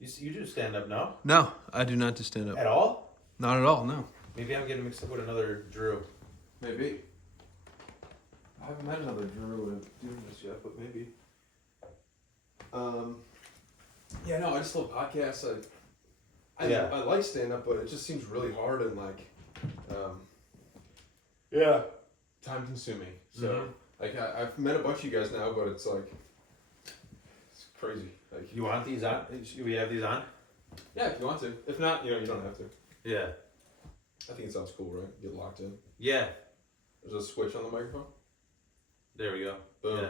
You do stand up, no? No, I do not do stand up. At all? Not at all. No. Maybe I'm getting mixed up with another Drew. Maybe. I haven't met another Drew doing this yet, but maybe. Yeah, no, I just love podcasts. I like stand up, but it just seems really hard and time consuming. So I've met a bunch of you guys now, but it's crazy. Like, You want these on? Should we have these on? yeah, if you want to. If not, you don't have to. Yeah. I think it sounds cool, right? Get locked in. Yeah. There's a switch on the microphone. There we go. Boom. Yeah.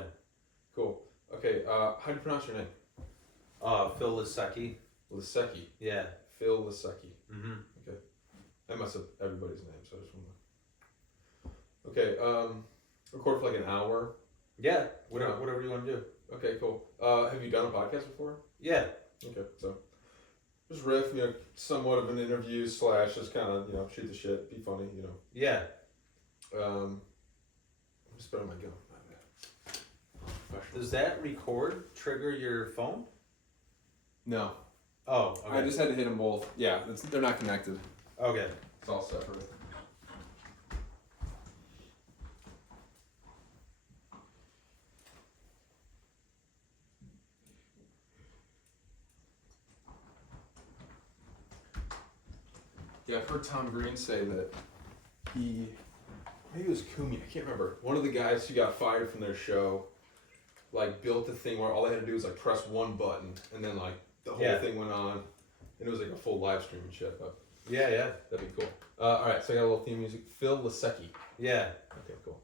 Cool. Okay. How do you pronounce your name? Phil Lisiecki. Lisiecki. Yeah. Phil Lisiecki. Mm-hmm. Okay. I messed up everybody's name, so I just want to. Okay. Record for like an hour. Yeah. Whatever you want to do. Okay. Cool. Have you done a podcast before? Yeah. Okay. So, just riff. Somewhat of an interview / just kind of shoot the shit, be funny. Yeah. I'm just putting my gun. Does that record trigger your phone? No. Oh, okay. I just had to hit them both. Yeah, they're not connected. Okay. It's all separate. Yeah, I've heard Tom Green say that maybe it was Kumi, I can't remember. One of the guys who got fired from their show, built a thing where all they had to do was press one button, and then the whole thing went on, and it was a full live stream and shit. But Yeah. that'd be cool. All right, so I got a little theme music. Phil Lisiecki. Yeah. Okay, cool.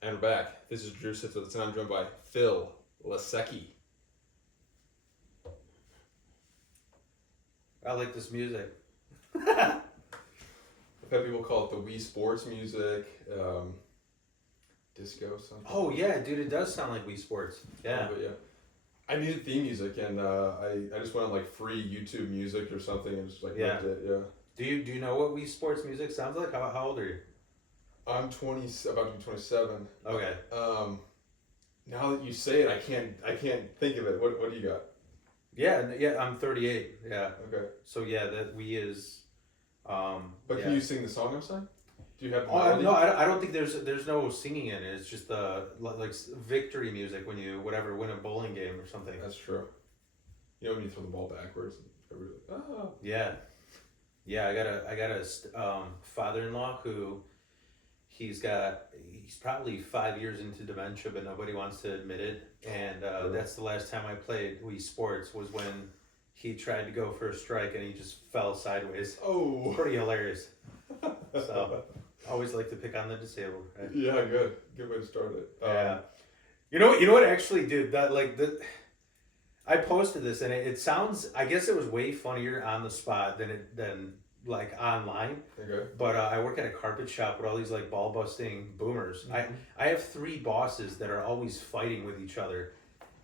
And we're back. This is Drew Sits with us, and I'm joined by Phil Lisiecki. I like this music. I've had people call it the Wii Sports music, disco something. Oh yeah, dude, it does sound like Wii Sports. Yeah. But yeah, I needed theme music, and I just went on free YouTube music or something, and just looked it. Yeah. Do you know what Wii Sports music sounds like? How old are you? I'm 20, about to be 27. Okay. Now that you say it, I can't think of it. What do you got? Yeah, I'm 38. Yeah. Okay. So yeah, that Wii is. But can you sing the song I'm saying? Do you have? Oh no, I don't think there's no singing in it. It's just victory music when you win a bowling game or something. That's true. When you throw the ball backwards, everybody's like, ah. Yeah. I got a father-in-law who he's probably 5 years into dementia, but nobody wants to admit it. And that's the last time I played Wii Sports was when he tried to go for a strike and he just fell sideways. Oh, pretty hilarious. So always like to pick on the disabled. Right? Yeah, good way to start it. Yeah. You know what actually, dude, that I posted this and it sounds, I guess it was way funnier on the spot than online. Okay. But I work at a carpet shop with all these ball busting boomers. Mm-hmm. I have 3 bosses that are always fighting with each other,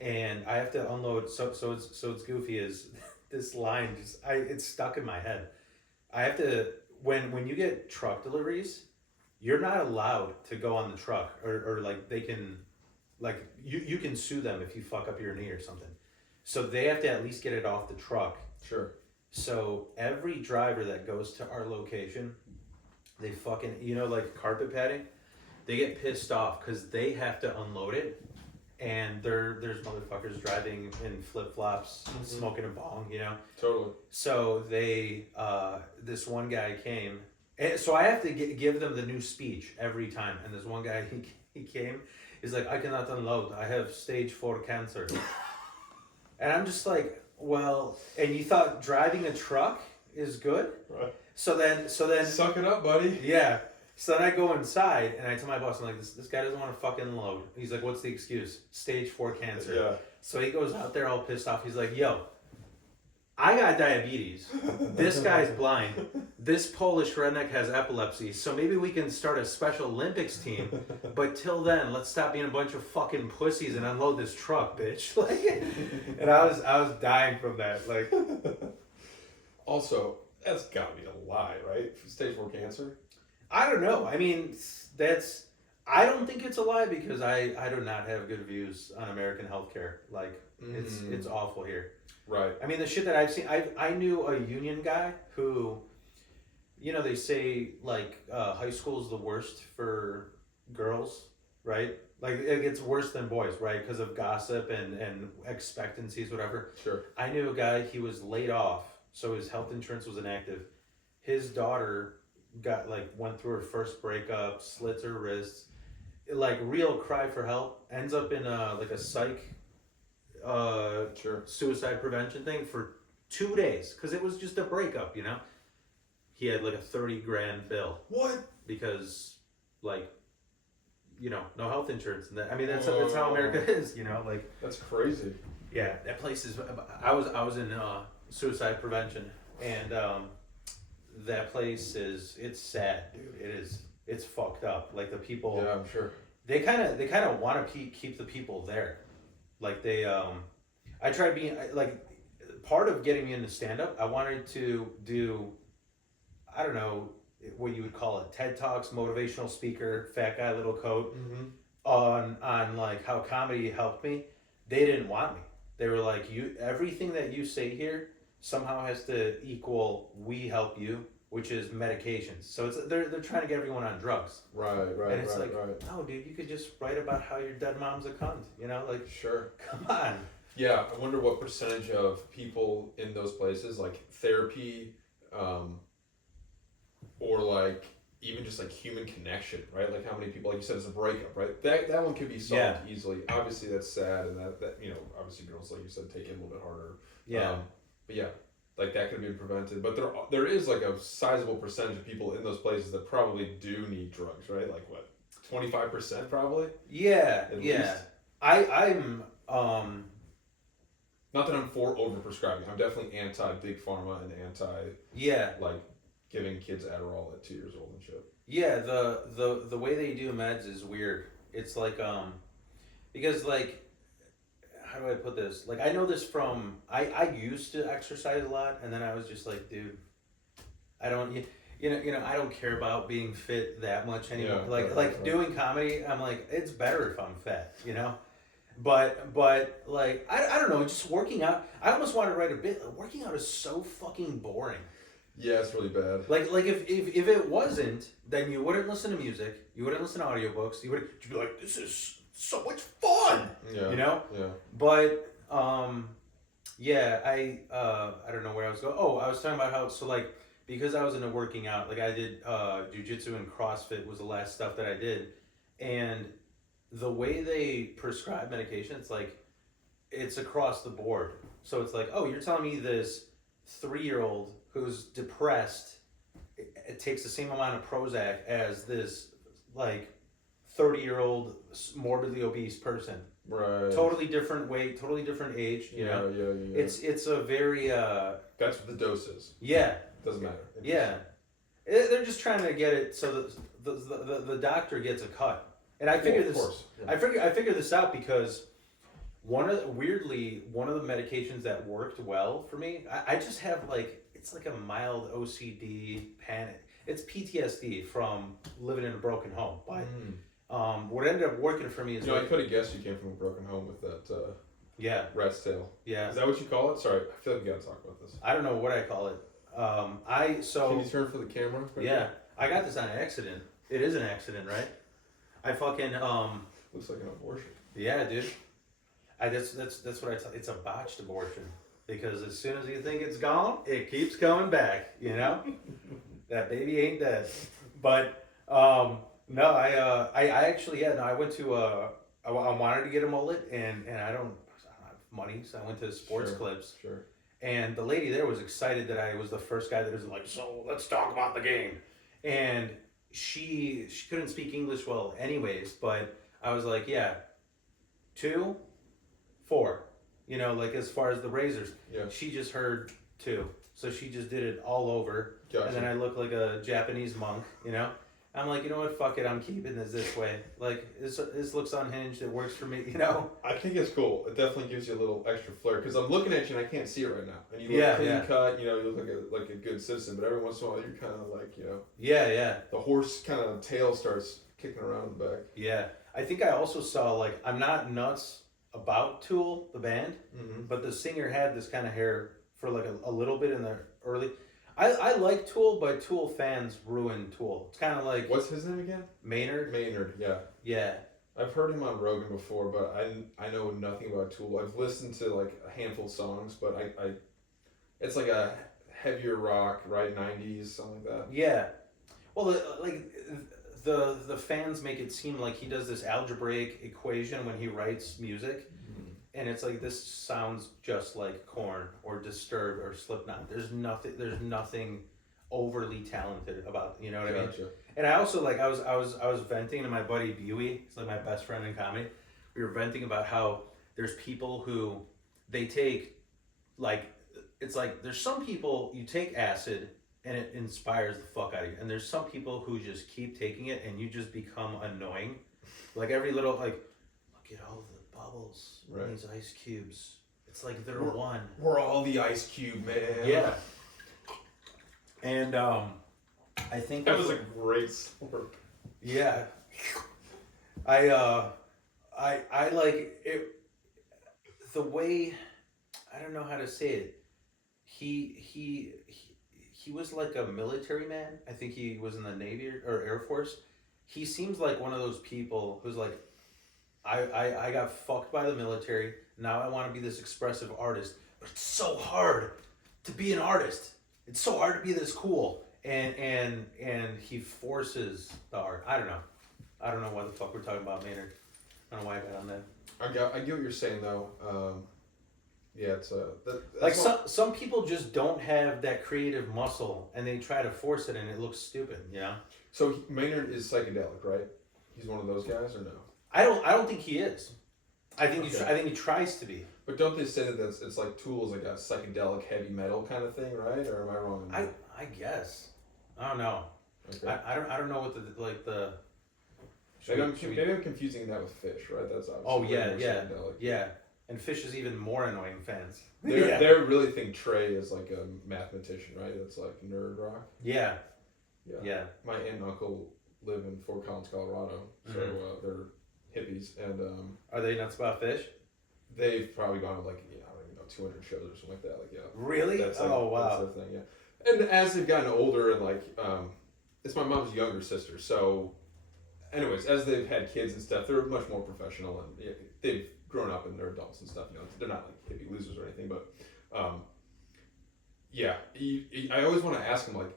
and I have to unload. So it's goofy. Is this line it's stuck in my head? I have to when you get truck deliveries, you're not allowed to go on the truck or they can you can sue them if you fuck up your knee or something. So they have to at least get it off the truck. Sure. So every driver that goes to our location, they fucking, carpet padding, they get pissed off because they have to unload it, and there's motherfuckers driving in flip-flops, smoking a bong, Totally. So they, this one guy came, and so I have to give them the new speech every time, and this one guy, he came, he's like, I cannot unload, I have stage 4 cancer. And I'm just like, well, and you thought driving a truck is good? Right. So then suck it up, buddy. Yeah. So then I go inside and I tell my boss, I'm like, this guy doesn't want to fucking load. He's like, what's the excuse? Stage 4 cancer. Yeah. So he goes out there all pissed off. He's like, yo, I got diabetes. This guy's blind. This Polish redneck has epilepsy. So maybe we can start a Special Olympics team. But till then, let's stop being a bunch of fucking pussies and unload this truck, bitch. And I was dying from that. Also, that's gotta be a lie, right? Stage 4 cancer. I don't know. I mean, I don't think it's a lie because I do not have good views on American healthcare. Like it's awful here. Right. I mean, the shit that I've seen. I knew a union guy who, they say like high school is the worst for girls, right? Like it gets worse than boys, right? Because of gossip and expectancies, whatever. Sure. I knew a guy. He was laid off, so his health insurance was inactive. His daughter went through her first breakup, slits her wrists, like real cry for help. Ends up in a psych, Sure. suicide prevention thing for 2 days because it was just a breakup. He had like a 30 grand bill. What? Because no health insurance, and I mean that's how America is. Like That's crazy. yeah, that place is. I was in suicide prevention, and that place it's sad, dude. It's fucked up. Like the people. Yeah, I'm sure. They kind of want to keep the people there. Like I tried being like part of getting me into stand up. I wanted to do, I don't know what you would call it, TED Talks, motivational speaker, fat guy, little coat, on like how comedy helped me. They didn't want me. They were like, everything that you say here somehow has to equal we help you, which is medications. So they're trying to get everyone on drugs. Right. And it's right. no, dude, you could just write about how your dead mom's a cunt. Like, Sure. come on. Yeah, I wonder what percentage of people in those places, like therapy, or like even just like human connection, right? Like how many people, like you said, it's a breakup, right? That one could be solved easily. Obviously, that's sad, and that obviously girls, like you said, take it a little bit harder. Yeah. But yeah, like that could have been prevented. But there is like a sizable percentage of people in those places that probably do need drugs, right? Like what, 25% probably? Yeah. At yeah. least. I'm Not that I'm for overprescribing. I'm definitely anti big pharma and anti like giving kids Adderall at 2 years old and shit. Yeah, the way they do meds is weird. It's like because like how do I put this? Like I know this from I used to exercise a lot, and then I was just like, dude, I don't I don't care about being fit that much anymore. Yeah, right. Doing comedy, I'm like, it's better if I'm fat, But like I don't know, just working out. I almost want to write a bit. Working out is so fucking boring. Yeah, it's really bad. Like if it wasn't, then you wouldn't listen to music. You wouldn't listen to audiobooks. You'd be like, this is so much fun. Yeah. Yeah. But yeah, I don't know where I was going. Oh, I was talking about how because I was into working out, like I did jiu-jitsu and CrossFit was the last stuff that I did, and the way they prescribe medication, it's across the board. So it's like, oh, you're telling me this 3-year-old who's depressed, it takes the same amount of Prozac as this 30-year-old morbidly obese person. Right. Totally different weight, totally different age. Yeah. It's a very That's what the dose is. Yeah. Doesn't matter. Yeah. They're just trying to get it so that the doctor gets a cut. And I figured of course. Yeah. I figured this out because one of the medications that worked well for me, I just have it's like a mild OCD panic. It's PTSD from living in a broken home. But what ended up working for me is I could have guessed you came from a broken home with that rat's tail. Yeah. Is that what you call it? Sorry, I feel like we gotta talk about this. I don't know what I call it. Can you turn for the camera? Yeah. I got this on accident. It is an accident, right? I fucking Looks like an abortion. Yeah, dude. That's what I tell. It's a botched abortion because as soon as you think it's gone, it keeps coming back. That baby ain't dead. But no, I actually I went to I wanted to get a mullet and I don't have money, so I went to Sports Clips. Sure. And the lady there was excited that I was the first guy that was like, so let's talk about the game. And she couldn't speak English well anyways, but I was like, yeah, 2, 4, as far as the razors. Yeah. She just heard 2. So she just did it all over. Gotcha. And then I look like a Japanese monk, I'm like, you know what, fuck it, I'm keeping this way. This looks unhinged, it works for me, I think it's cool. It definitely gives you a little extra flair because I'm looking at you and I can't see it right now. And you look clean cut, you look like a good citizen, but every once in a while you're kind of like, Yeah. the horse kind of tail starts kicking around in the back. Yeah, I think I also saw like I'm not nuts about Tool the band, but the singer had this kind of hair for like a little bit in the early. I like Tool, but Tool fans ruin Tool. It's kind of like What's his name again? Maynard. Maynard, yeah. Yeah. I've heard him on Rogan before, but I know nothing about Tool. I've listened to like a handful of songs, but I it's like a heavier rock, right? 90s, something like that. Yeah. Well, the fans make it seem like he does this algebraic equation when he writes music, and it's like this sounds just like Korn or Disturbed or Slipknot. There's nothing overly talented about, you know what I mean? And I also like I was venting to my buddy Buey. He's like my best friend in comedy. We were venting about how there's people who they take like it's like there's some people you take acid and it inspires the fuck out of you, and there's some people who just keep taking it and you just become annoying. Like every little like look at all the bubbles in these ice cubes. It's like they're one. We're all the Ice Cube, man. Yeah. And I think that was a great slurp. Yeah. I like it the way I don't know how to say it. He was like a military man. I think he was in the Navy or Air Force. He seems like one of those people who's like I got fucked by the military. Now I want to be this expressive artist. But it's so hard to be an artist. It's so hard to be this cool. And he forces the art. I don't know what the fuck we're talking about, Maynard. I don't know why I got on that. I get what you're saying though. Yeah, it's like some people just don't have that creative muscle, and they try to force it, and it looks stupid. You know. So Maynard is psychedelic, right? He's one of those guys, or no? I don't think he is. I think he tries to be. But don't they say that it's like Tool is like a psychedelic heavy metal kind of thing, right? Or am I wrong? I guess. I don't know. Okay. I don't know what the. Maybe I'm confusing that with Fish, right? That's obviously. Oh yeah. And Fish is even more annoying fans. They really think Trey is like a mathematician, right? It's like nerd rock. Yeah. My aunt and uncle live in Fort Collins, Colorado, so they're hippies, and are they nuts about Fish? They've probably gone to like I don't even know 200 shows or something like that. Like Really? That's like, oh wow. That's their thing, yeah. And as they've gotten older and like it's my mom's younger sister, so anyways, as they've had kids and stuff, they're much more professional and they've grown up and they're adults and stuff. You know, they're not like hippie losers or anything, but I always want to ask them like,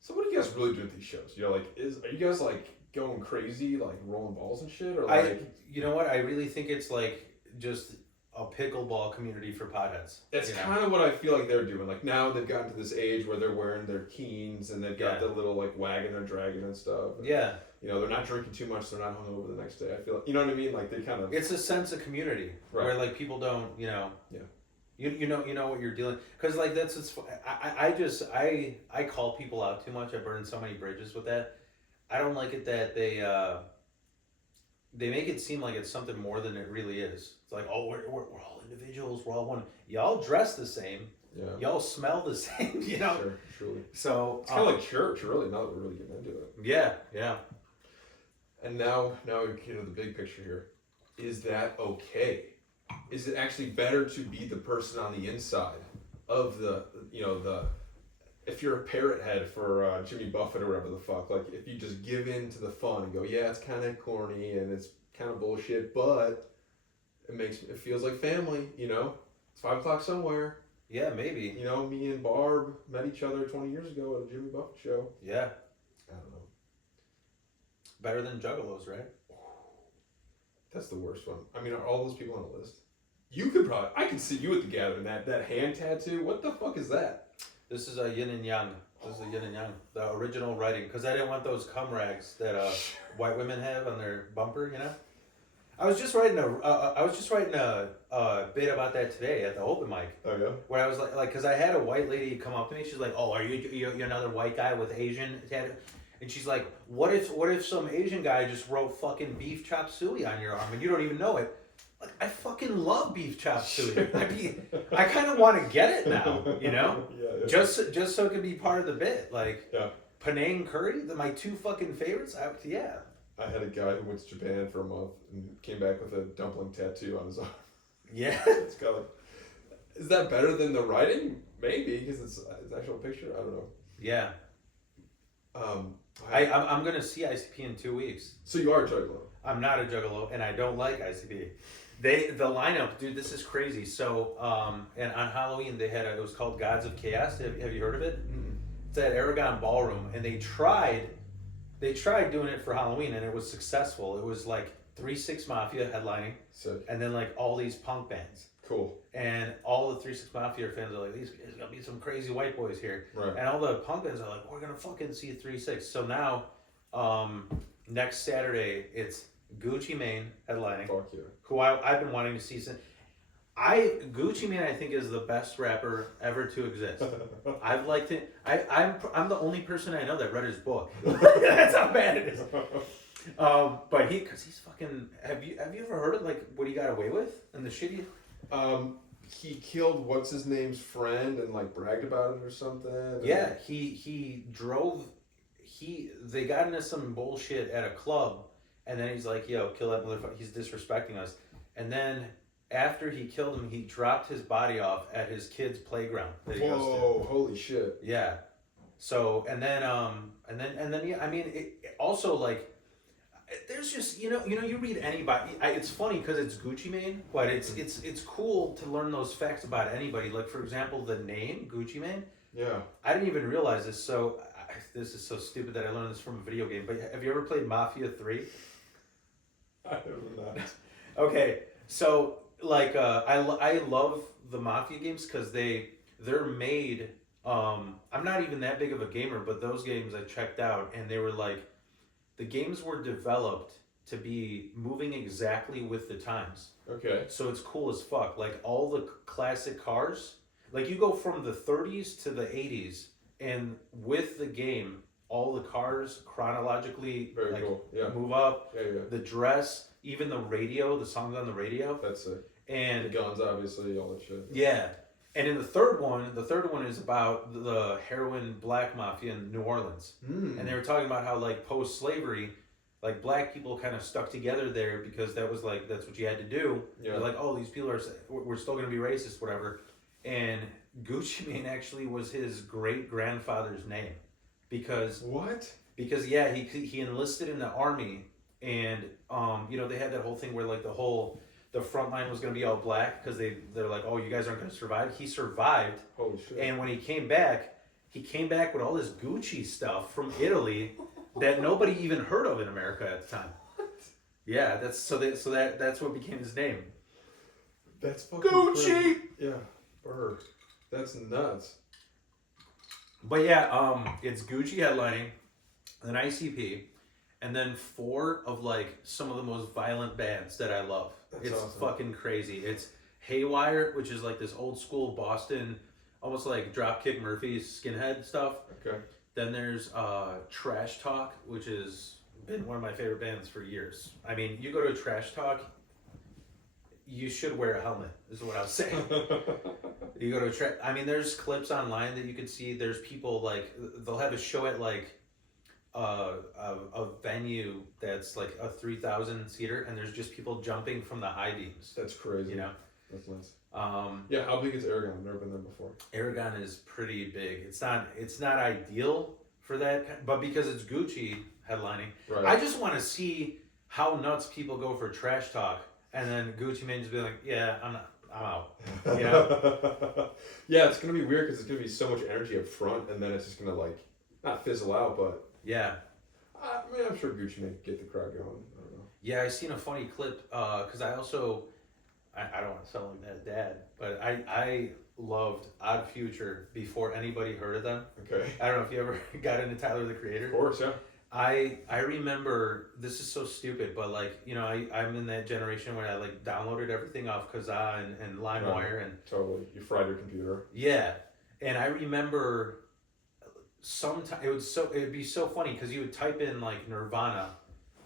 so what do you guys really do at these shows? You know, like are you guys like going crazy, like rolling balls and shit, or like? You know what? I really think it's like just a pickleball community for potheads. That's kind of what I feel like they're doing. Like now they've gotten to this age where they're wearing their keens and they've got the little like wagon they're dragging and stuff. And, you know, they're not drinking too much. They're not hungover the next day. I feel like, you know what I mean? Like they kind of. It's a sense of community where like people don't, you know. Yeah. You know what you're dealing, because like I call people out too much. I burn so many bridges with that. I don't like it that they make it seem like it's something more than it really is. It's like, oh, we're all individuals. We're all one. Y'all dress the same. Yeah. Y'all smell the same. You know. Sure, truly. So it's kind of like church, really. Now that we're really getting into it. Yeah. And now we get to the big picture here. Is that okay? Is it actually better to be the person on the inside of if you're a parrot head for Jimmy Buffett or whatever the fuck, like if you just give in to the fun and go, yeah, it's kind of corny and it's kind of bullshit, but it feels like family, you know? It's 5 o'clock somewhere. Yeah, maybe. You know, me and Barb met each other 20 years ago at a Jimmy Buffett show. Yeah. I don't know. Better than Juggalos, right? That's the worst one. I mean, are all those people on the list? I could see you at the gathering. That hand tattoo. What the fuck is that? This is a yin and yang. The original writing, because I didn't want those cum rags that white women have on their bumper. You know. I was just writing a bit about that today at the open mic. Oh yeah. Where I was like, because I had a white lady come up to me. She's like, "Oh, are you another white guy with Asian tattoo?" And she's like, what if some Asian guy just wrote fucking beef chop suey on your arm and you don't even know it? Like, I fucking love beef chop suey. I kind of want to get it now, you know? Yeah. Just so it can be part of the bit. Like, Penang curry, my two fucking favorites. I had a guy who went to Japan for a month and came back with a dumpling tattoo on his arm. Yeah. It's got like, is that better than the writing? Maybe, because it's actual picture. I don't know. Yeah. Um, I'm gonna see ICP in 2 weeks. So you are a juggalo. I'm not a juggalo, and I don't like ICP. The lineup, dude, this is crazy. So, and on Halloween they had it was called Gods of Chaos. Have you heard of it? Mm-mm. It's at Aragon Ballroom, and they tried doing it for Halloween, and it was successful. It was like 3-6 Mafia headlining, Sick. and then like all these punk bands. Cool. And all the 3-6 Mafia fans are like, there's gonna be some crazy white boys here. Right. And all the punk bands are like, we're gonna fucking see 3-6. So now, next Saturday, it's Gucci Mane headlining. Fuck yeah. Who I've been wanting to see since. Gucci Mane, I think, is the best rapper ever to exist. I've liked it. I'm the only person I know that read his book. That's how bad it is. But because he's fucking. Have you ever heard of like what he got away with and the shit he. He killed what's his name's friend and like bragged about it or something. Yeah, he drove. They got into some bullshit at a club, and then he's like, "Yo, kill that motherfucker! He's disrespecting us." And then after he killed him, he dropped his body off at his kid's playground that he goes to. Whoa! Holy shit! Yeah. So and then yeah, I mean it also like. There's just you read anybody. It's funny because it's Gucci Mane, but it's cool to learn those facts about anybody. Like for example, the name Gucci Mane. Yeah. I didn't even realize this. So this is so stupid that I learned this from a video game. But have you ever played Mafia 3? I have not. Okay, so like I love the Mafia games because they're made. I'm not even that big of a gamer, but those games I checked out and they were like. The games were developed to be moving exactly with the times. Okay. So it's cool as fuck. Like all the classic cars, like you go from the 30s to the 80s, and with the game, all the cars chronologically Very cool. Yeah. move up. Yeah, yeah. The dress, even the radio, the songs on the radio. That's it. And the guns, obviously, all that shit. Yeah. And in the third one is about the heroin black mafia in New Orleans. And they were talking about how like post-slavery, like black people kind of stuck together there because that's what you had to do. Yeah. They're like, oh, these people we're still going to be racist, whatever. And Gucci Mane actually was his great-grandfather's name. Because... What? Because, yeah, he enlisted in the army and, they had that whole thing where like the front line was going to be all black because they're like, oh, you guys aren't going to survive. He survived. Holy shit. And when he came back with all this Gucci stuff from Italy that nobody even heard of in America at the time. Yeah, that's what became his name. That's fucking Gucci! Crazy. Yeah, bird. That's nuts. But yeah, it's Gucci headlining, then ICP, and then 4 of like some of the most violent bands that I love. That's it's awesome. fucking crazy. It's Haywire, which is like this old school Boston, almost like Dropkick Murphys skinhead stuff. Okay. Then there's Trash Talk, which has been one of my favorite bands for years. I mean, you go to Trash Talk, you should wear a helmet, is what I was saying. You go to there's clips online that you can see. There's people like, they'll have a show at like a venue that's like a 3,000 seater, and there's just people jumping from the high beams. That's crazy. That's nice. Yeah, how big is Aragon? I've never been there before. Aragon is pretty big. It's not ideal for that, but because it's Gucci headlining, right. I just want to see how nuts people go for Trash Talk, and then Gucci Mane just be like, yeah, I'm out. Yeah, it's gonna be weird because it's gonna be so much energy up front, and then it's just gonna like not fizzle out, but yeah. I mean, I'm sure Gucci Mane get the crowd going. I don't know. Yeah, I seen a funny clip because I also. I don't want to sound like that dad, but I loved Odd Future before anybody heard of them. Okay. I don't know if you ever got into Tyler the Creator. Of course, yeah. I remember, this is so stupid, but like, I'm in that generation where I like downloaded everything off Kazaa and LimeWire and... Totally. You fried your computer. Yeah. And I remember sometimes, it'd be so funny because you would type in like Nirvana,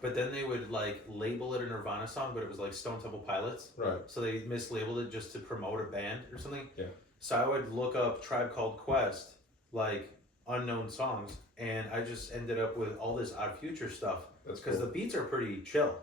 but then they would like label it a Nirvana song, but it was like Stone Temple Pilots. Right. So they mislabeled it just to promote a band or something. Yeah. So I would look up Tribe Called Quest like unknown songs, and I just ended up with all this Odd Future stuff. That's because cool. the beats are pretty chill,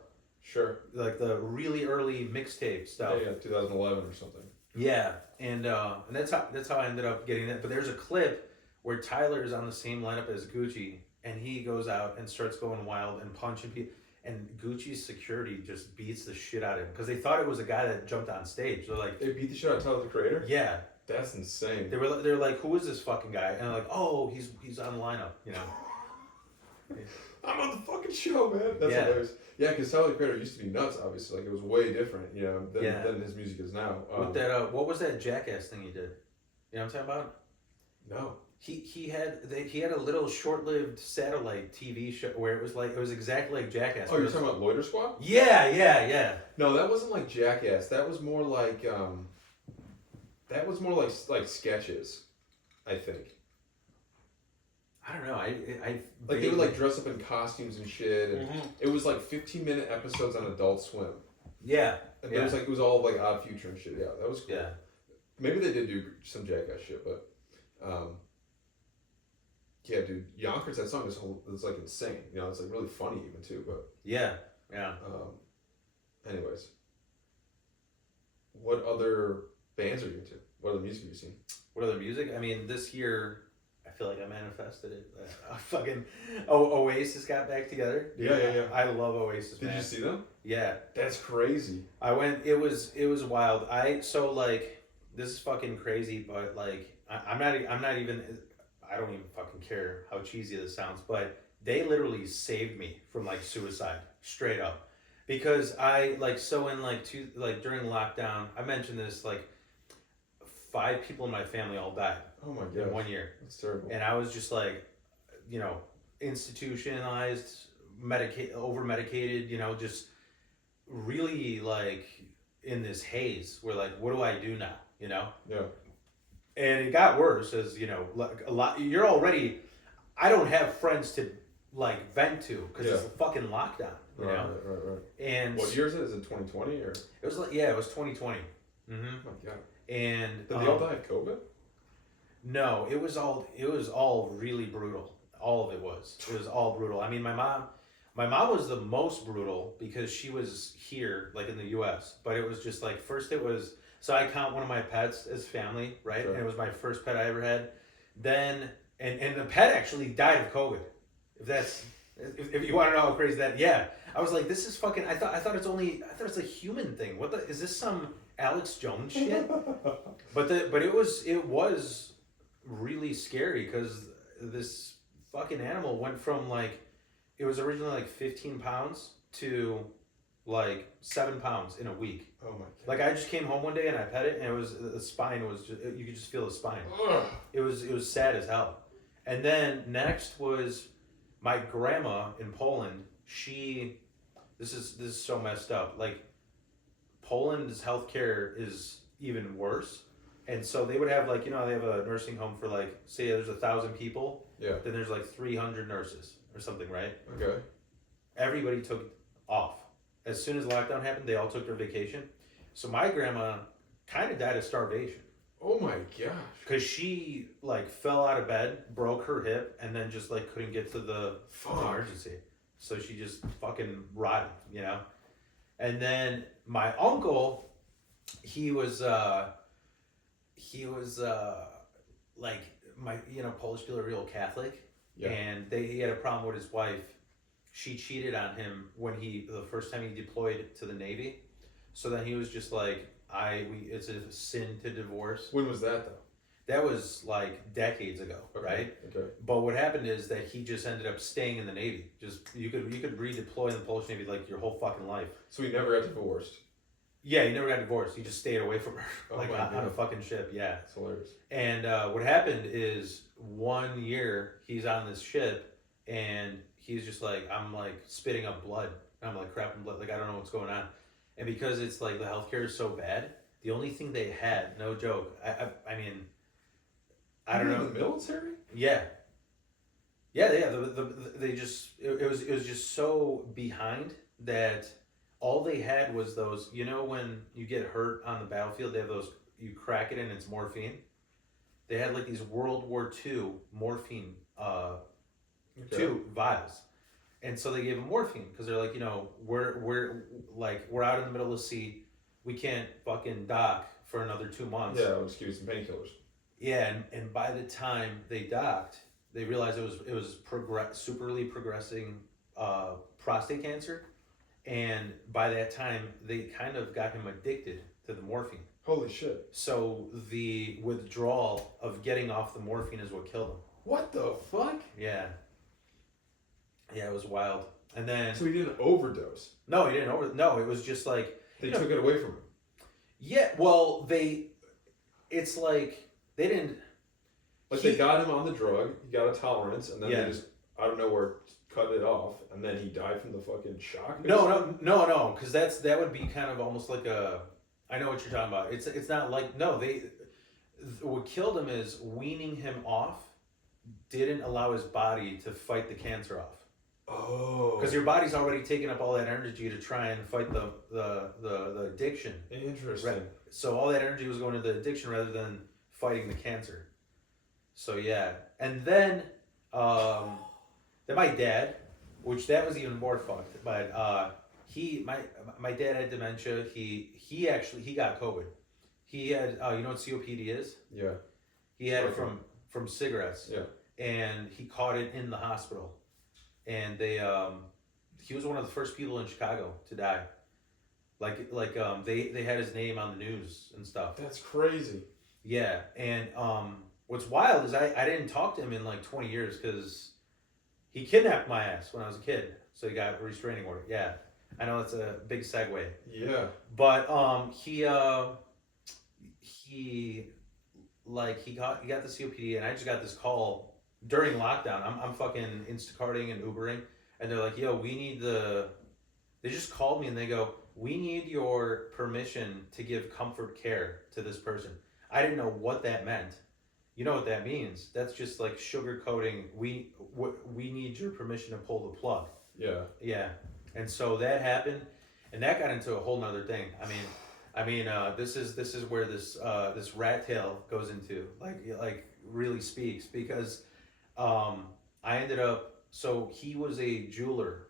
Sure. like the really early mixtape stuff. Yeah, 2011 or something. Yeah, and that's how I ended up getting that. But there's a clip where Tyler is on the same lineup as Gucci, and he goes out and starts going wild and punching people. And Gucci's security just beats the shit out of him because they thought it was a guy that jumped on stage. They're like, They beat the shit out of Tyler the Creator? yeah. That's insane. They're like, who is this fucking guy? And they're like, oh, he's on the lineup, you know. I'm on the fucking show, man. That's hilarious. Yeah, because Tyler the Creator used to be nuts, obviously. Like, it was way different, you know, than his music is now. With that, what was that Jackass thing he did? You know what I'm talking about? No. He had a little short-lived satellite TV show where it was exactly like Jackass. Oh, you're talking about Loiter Squad? Yeah. No, that wasn't like Jackass. That was more like like sketches, I think. I don't know. I like they would like dress up in costumes and shit, and it was like 15-minute episodes on Adult Swim. Yeah. And it was all like Odd Future and shit. Yeah, that was cool. Yeah. Maybe they did do some Jackass shit, but yeah, dude, Yonkers, that song is like insane. You know, it's like really funny even too. But yeah. Anyways, what other bands are you into? What other music have you seen? What other music? I mean, this year, I feel like I manifested it. Fucking Oasis got back together. Yeah. I love Oasis. Did you see them? Yeah. That's crazy. I went. It was wild. This is fucking crazy, but like I'm not even. I don't even fucking care how cheesy this sounds, but they literally saved me from like suicide, straight up, because I like during lockdown. I mentioned this, like 5 people in my family all died. Oh my god! In 1 year. That's terrible. And I was just like, you know, institutionalized, over medicated, you know, just really like in this haze where like, what do I do now? You know? Yeah. And it got worse as, you know, like a lot. I don't have friends to like vent to because it's a fucking lockdown. You know? Right. And what year is it? Is it 2020 or? It was like, yeah, it was 2020. Mm-hmm. Oh my god. And did they all die of COVID? No, it was all really brutal. All of it was. It was all brutal. I mean, my mom was the most brutal because she was here, like in the U.S. But it was just like, first it was, so I count one of my pets as family, right? Sure. And it was my first pet I ever had. Then, and the pet actually died of COVID. If you want to know how crazy that, yeah. I was like, this is fucking, I thought it's a human thing. What the, is this some Alex Jones shit? But it was really scary because this fucking animal went from like, it was originally like 15 pounds to like 7 pounds in a week. Oh my god. Like I just came home one day and I pet it and it was, the spine was just, you could just feel the spine. Ugh. It was sad as hell. And then next was my grandma in Poland. This is so messed up. Like Poland's healthcare is even worse. And so they would have like, you know, they have a nursing home for like, say there's 1,000 people. Yeah. Then there's like 300 nurses or something, right? Okay. Everybody took off. As soon as lockdown happened, they all took their vacation. So my grandma kind of died of starvation. Oh my gosh. Because she like fell out of bed, broke her hip, and then just like couldn't get to the emergency. So she just fucking rotted, you know? And then my uncle, he was like, my, you know, Polish people are real Catholic. Yeah. And he had a problem with his wife. She cheated on him when the first time he deployed to the Navy. So then he was just like, it's a sin to divorce. When was that though? That was like decades ago, right? Okay. But what happened is that he just ended up staying in the Navy. Just you could redeploy in the Polish Navy like your whole fucking life. So he never got divorced. Yeah, he never got divorced. He just stayed away from her, Oh like on a fucking ship. Yeah. It's hilarious. And what happened is 1 year he's on this ship and he's just like, I'm like spitting up blood. I'm like crapping blood. Like I don't know what's going on. And because it's like the healthcare is so bad, the only thing they had, no joke. I mean, I don't know. The military? Yeah. They just it was just so behind that all they had was those, you know, when you get hurt on the battlefield, they have those, you crack it and it's morphine. they had like these World War II morphine Okay. two vials. And so they gave him morphine because they're like, you know, we're out in the middle of the sea, we can't fucking dock for another 2 months. Yeah, I'll just give you some painkillers. Yeah, and by the time they docked, they realized it was superly progressing prostate cancer, and by that time they kind of got him addicted to the morphine. Holy shit. So the withdrawal of getting off the morphine is what killed him. What the fuck? Yeah. Yeah, it was wild. And then So he didn't overdose. no, he didn't no, it was just like They took it away from him. yeah, well, it's like they didn't Like they got him on the drug, he got a tolerance, and then Yeah. they just out of nowhere cut it off, and then he died from the fucking shock. No, because that would be kind of almost like a. I know what you're talking about. It's not like no what killed him is weaning him off didn't allow his body to fight the cancer off. Oh. Because your body's already taken up all that energy to try and fight the addiction. Interesting. Right. So all that energy was going to the addiction rather than fighting the cancer. So yeah, and then my dad, which that was even more fucked. But my dad had dementia. He got COVID. He had you know what COPD is? Yeah. He had it from cigarettes. Yeah. And he caught it in the hospital, and he was one of the first people in Chicago to die. They had his name on the news and stuff. That's crazy. Yeah, and what's wild is I didn't talk to him in like 20 years because he kidnapped my ass when I was a kid. So he got a restraining order. Yeah, I know that's a big segue. Yeah. But he got the COPD, and I just got this call during lockdown. I'm fucking Instacarting and Ubering, and they're like, "Yo, They just called me and they go, "We need your permission to give comfort care to this person." I didn't know what that meant. You know what that means? That's just like sugarcoating. We need your permission to pull the plug. Yeah. Yeah, and so that happened, and that got into a whole nother thing. This is where this rat tail goes into like really speaks because I ended up, so he was a jeweler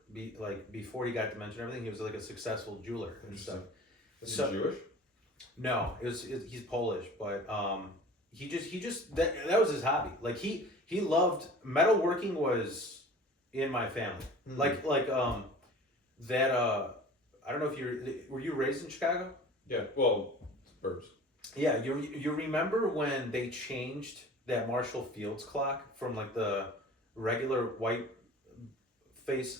before he got dementia and everything. He was like a successful jeweler and stuff. Is he Jewish? No, he's Polish, but he just that was his hobby. Like he loved metalworking was in my family. Mm-hmm. I don't know if were you raised in Chicago? Yeah, well, Spurs. Yeah, you remember when they changed that Marshall Fields clock from like the regular white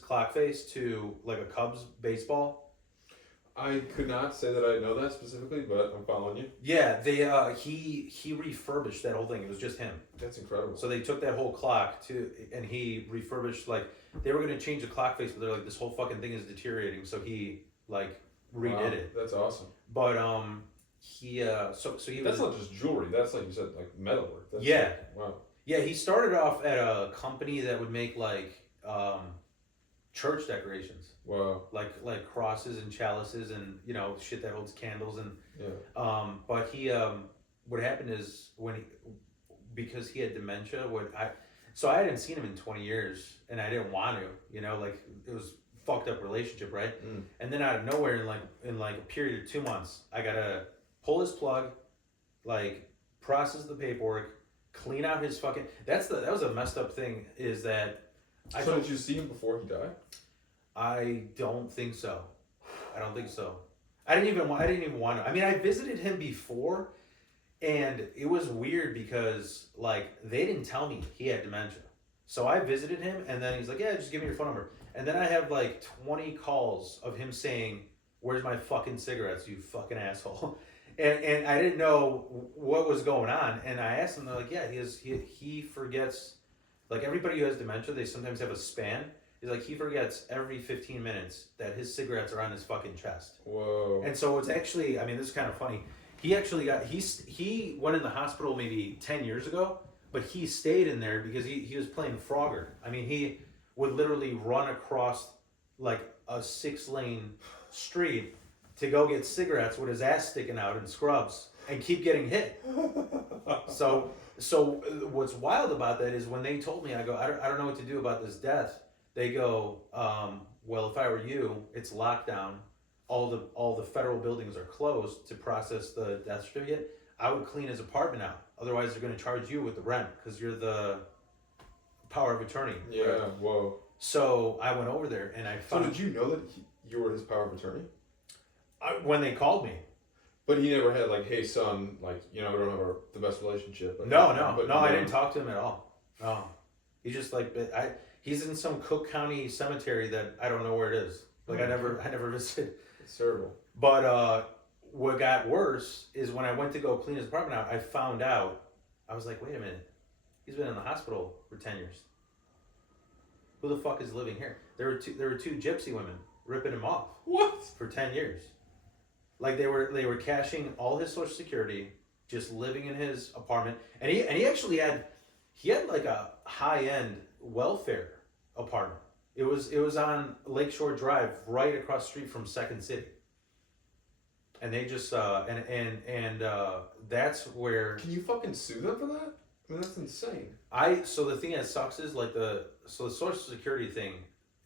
clock face to like a Cubs baseball? I could not say that I know that specifically, but I'm following you. Yeah, he refurbished that whole thing. It was just him. That's incredible. So they took that whole clock and he refurbished, like they were gonna change the clock face, but they're like, this whole fucking thing is deteriorating. So he like redid it. That's awesome. But he That's not just jewelry. That's like you said, like metalwork. That's yeah. Wow. Yeah, he started off at a company that would make like church decorations. Wow. Like crosses and chalices and shit that holds candles and yeah. But he what happened is because he had dementia, so I hadn't seen him in 20 years and I didn't want to, like it was fucked up relationship, right? Mm. And then out of nowhere in a period of 2 months, I gotta pull his plug, like process the paperwork, clean out his fucking. That was a messed up thing. Is that? Did you see him before he died? I don't think so. I didn't even want to. I mean, I visited him before, and it was weird because like they didn't tell me he had dementia. So I visited him, and then he's like, "Yeah, just give me your phone number." And then I have like 20 calls of him saying, "Where's my fucking cigarettes, you fucking asshole?" And I didn't know what was going on. And I asked him, they're like, "Yeah, he forgets." Like everybody who has dementia, they sometimes have a span. He's like, he forgets every 15 minutes that his cigarettes are on his fucking chest. Whoa. And so it's actually, this is kind of funny. He actually he went in the hospital maybe 10 years ago, but he stayed in there because he was playing Frogger. He would literally run across like a 6-lane street to go get cigarettes with his ass sticking out in scrubs. and keep getting hit. So what's wild about that is when they told me, I go, I don't know what to do about this death. They go, well, if I were you, it's lockdown. All the federal buildings are closed to process the death certificate. I would clean his apartment out. Otherwise, they're going to charge you with the rent because you're the power of attorney. Yeah. Right? Whoa. So I went over there and I found. So did you know that you were his power of attorney? When they called me. But he never had like, hey son, like we don't have the best relationship. But No, I I didn't talk to him at all. No, he's just like he's in some Cook County cemetery that I don't know where it is. Like I never visited. It's terrible. But what got worse is when I went to go clean his apartment out, I found out. I was like, wait a minute, he's been in the hospital for 10 years. Who the fuck is living here? There were two gypsy women ripping him off. What? For 10 years. Like they were cashing all his Social Security, just living in his apartment, and he actually had like a high-end welfare apartment. It was on Lakeshore Drive, right across the street from Second City. And they just and that's where. Can you fucking sue them for that? I mean, that's insane. So the thing that sucks is like the Social Security thing.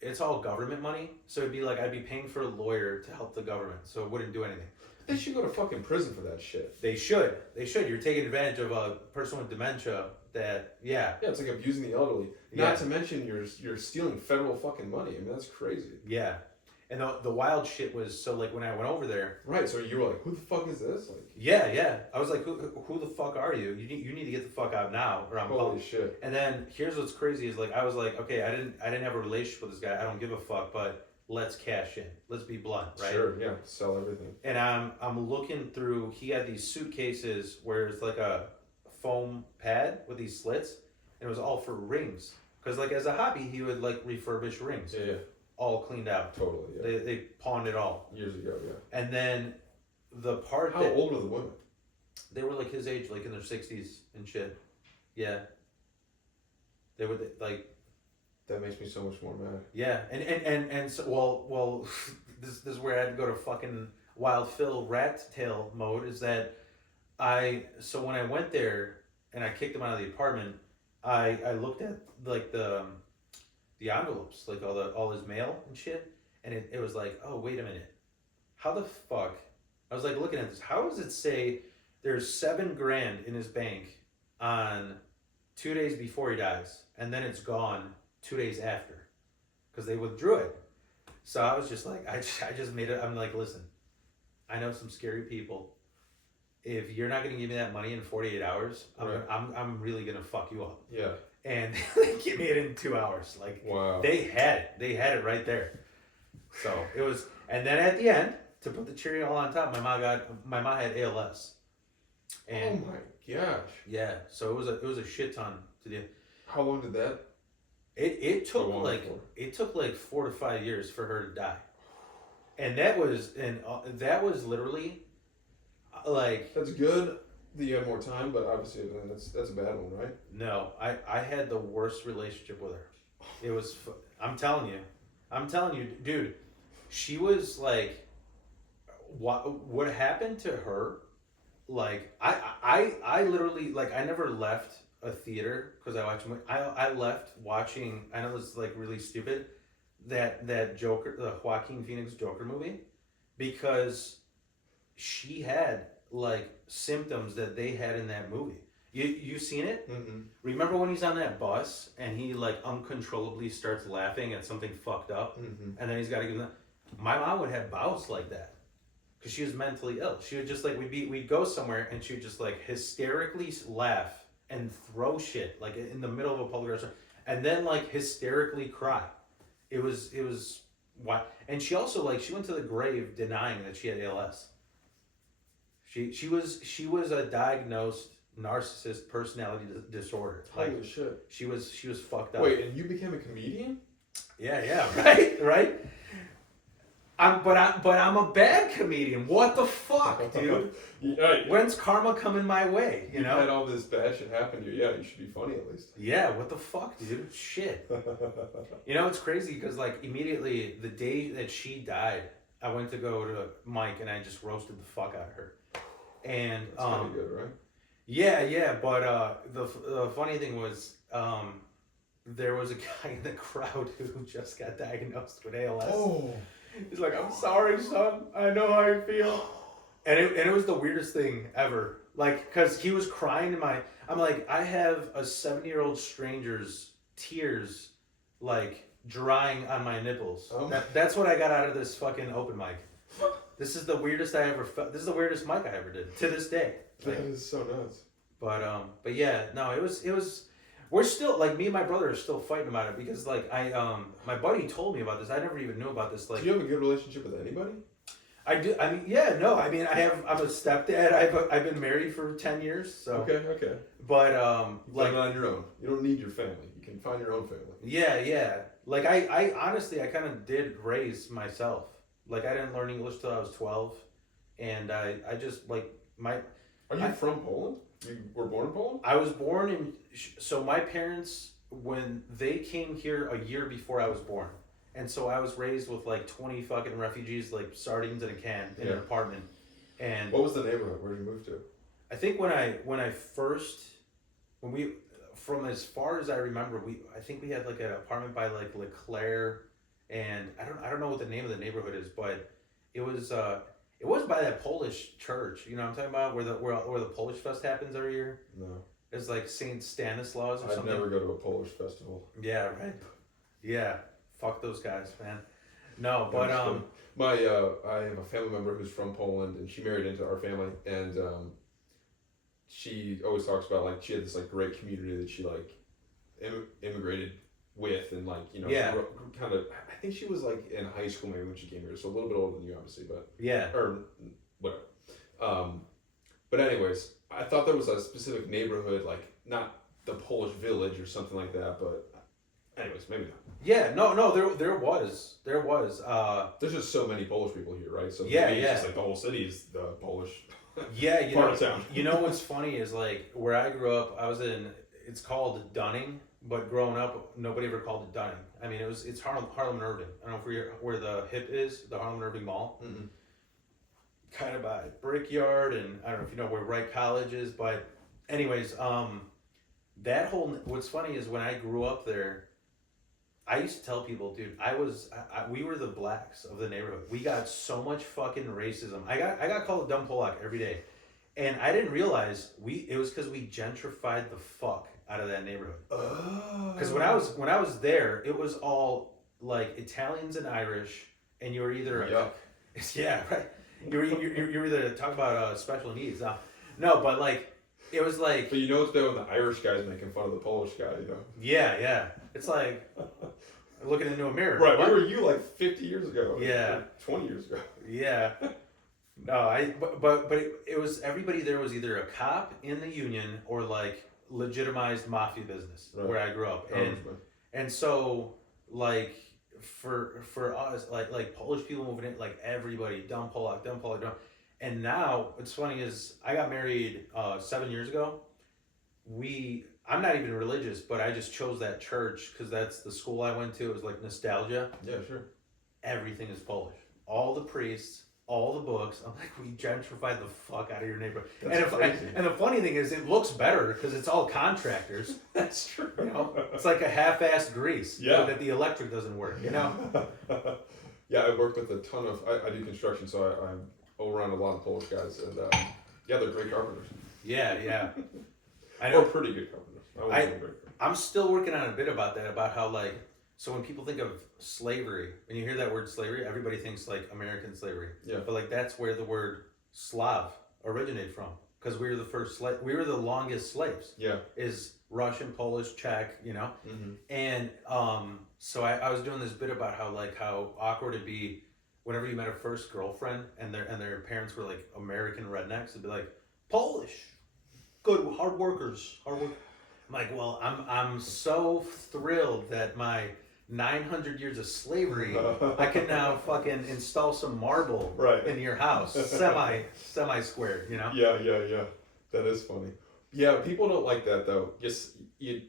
It's all government money, so it'd be like I'd be paying for a lawyer to help the government, so it wouldn't do anything. They should go to fucking prison for that shit. They should. You're taking advantage of a person with dementia that, yeah. Yeah, it's like abusing the elderly. Not to mention you're stealing federal fucking money. I mean, that's crazy. Yeah. And the wild shit was, so like when I went over there. Right, so you were like, who the fuck is this? Like. Yeah. I was like, who the fuck are you? You need to get the fuck out now, or I'm holy shit. And then here's what's crazy is like I was like, okay, I didn't have a relationship with this guy. I don't give a fuck, but let's cash in. Let's be blunt, right? Sure, yeah, sell everything. And I'm looking through. He had these suitcases where it's like a foam pad with these slits, and it was all for rings. Because like as a hobby, he would like refurbish rings. Yeah. All cleaned out. Totally, yeah. They pawned it all. Years ago, yeah. And then the part How old were the women? They were like his age, like in their 60s and shit. Yeah. They were like. That makes me so much more mad. Yeah, and so well, this is where I had to go to fucking Wild Phil rat tail mode. Is that so when I went there and I kicked him out of the apartment, I looked at like the envelopes, like all his mail and shit, and it was like, oh wait a minute, how the fuck? I was like looking at this. How does it say there's $7,000 in his bank on 2 days before he dies, and then it's gone 2 days after, because they withdrew it. So I was just like, I just made it. I'm like, listen, I know some scary people. If you're not gonna give me that money in 48 hours, I'm really gonna fuck you up. Yeah. And they give me it in 2 hours. Like, wow. They had it right there. So it was, and then at the end, to put the cherry all on top, my mom had ALS. And oh my gosh. Yeah. So it was a shit ton to do. How long did that? It took like 4 to 5 years for her to die, and that was literally like. That's good that you had more time, but obviously that's a bad one, right? No, I had the worst relationship with her. It was. I'm telling you, dude. She was like, what happened to her? Like I literally, like, I never left a theater because I left watching. I know this is like really stupid, that Joker, the Joaquin Phoenix Joker movie, because she had like symptoms that they had in that movie. You seen it? Mm-hmm. Remember when he's on that bus and he like uncontrollably starts laughing at something fucked up, mm-hmm. and then he's got to give them. My mom would have bouts like that. Because she was mentally ill. She would just like, we'd go somewhere and she would just like hysterically laugh and throw shit like in the middle of a public restaurant, and then like hysterically cry. It was why. And she also like, she went to the grave denying that she had ALS. She was a diagnosed narcissist personality disorder. Like, holy shit. She was fucked up. Wait, and you became a comedian? Yeah, right. But I'm a bad comedian. What the fuck, dude? Yeah, when's karma coming my way? You know, had all this bad shit happen to you. Yeah, you should be funny at least. Yeah, what the fuck, dude? Shit. You know, it's crazy because like immediately the day that she died, I went to go to Mike and I just roasted the fuck out of her. And That's kind of good, right? yeah, but the funny thing was there was a guy in the crowd who just got diagnosed with ALS. Oh. He's like, I'm sorry, son. I know how you feel. And it was the weirdest thing ever. Like, because he was crying in my. I'm like, I have a 7-year-old stranger's tears, like, drying on my nipples. Oh. That's what I got out of this fucking open mic. This is the weirdest I ever felt. This is the weirdest mic I ever did to this day. Like, That is so nuts. but yeah, no, it was. We're still like me and my brother are still fighting about it because like my buddy told me about this. I never even knew about this. Like, Do you have a good relationship with anybody? I do. I mean, yeah, no. I mean, I'm a stepdad. I've been married for 10 years. So Okay. But You like find it on your own. You don't need your family. You can find your own family. yeah. Like I honestly I kind of did raise myself. Like I didn't learn English till I was 12, and I just like my. Are you from Poland? You were born in Poland? I was born in. So my parents, when they came here a year before I was born, and so I was raised with like 20 fucking refugees, like sardines in a can, in an apartment. And What was the neighborhood? Where did you move to? I think when we from as far as I remember, I think we had like an apartment by like Leclerc, and I don't know what the name of the neighborhood is, but it was by that Polish church. You know what I'm talking about, where the Polish Fest happens every year. No. It's like Saint Stanislaus or I'd something. never go to a Polish festival. Yeah, right. Yeah, fuck those guys, man. No, but I have a family member who's from Poland, and she married into our family, and she always talks about like she had this like great community that she like immigrated with, and like kind of. I think she was like in high school maybe when she came here, so a little bit older than you obviously, but yeah, or whatever. But anyways, I thought there was a specific neighborhood, like not the Polish village or something like that, but anyways, maybe not. yeah, no, there was. There's just so many Polish people here, right? So Yeah, maybe yeah. it's just like the whole city is the Polish Yeah, part of town. You know what's funny is like where I grew up, it's called Dunning, but growing up, nobody ever called it Dunning. I mean, it's Harlem and Irving. I don't know if where the HIP is, the Harlem and Irving Mall. Mm-hmm. Kind of by Brickyard, and I don't know if you know where Wright College is, but anyways, what's funny is when I grew up there, I used to tell people, dude, we were the blacks of the neighborhood. We got so much fucking racism. I got called a dumb Polak every day, and I didn't realize it was because we gentrified the fuck out of that neighborhood. Oh. Because when I was there, it was all like Italians and Irish, and you were either yeah, right. You're either talk about special needs. No, but like it was like. But you know it's bad when the Irish guy's making fun of the Polish guy, you know. Yeah. It's like looking into a mirror. Right. Where were you like 50 years ago? Yeah. Or 20 years ago. Yeah. No, but it was everybody there was either a cop in the union or like legitimized mafia business where I grew up, and so like for us like Polish people moving in, like everybody dumb Polak. And now what's funny is I got married 7 years ago. I'm not even religious, but I just chose that church because that's the school I went to. It was like nostalgia. Yeah, sure. Everything is Polish. All the priests, all the books. I'm like, we gentrified the fuck out of your neighborhood. And the funny thing is, it looks better because it's all contracters. That's true. You know, it's like a half-assed grease. Yeah. That the electric doesn't work. You know. Yeah, I work with a ton of. I do construction, so I'm around a lot of Polish guys, and they're great carpenters. Yeah. I know. Or pretty good carpenters. I'm still working on a bit about that, about how like, so when people think of slavery, when you hear that word slavery, everybody thinks like American slavery. Yeah. But like that's where the word Slav originated from, because we were the first we were the longest slaves. Yeah. Is Russian, Polish, Czech, you know? Mm-hmm. And so I was doing this bit about how awkward it'd be whenever you met a first girlfriend and their parents were like American rednecks. It'd be like, Polish, good, hard workers. I'm like, well, I'm so thrilled that my 900 years of slavery, I can now fucking install some marble in your house, semi squared, you know? Yeah. That is funny. Yeah, people don't like that though. Just you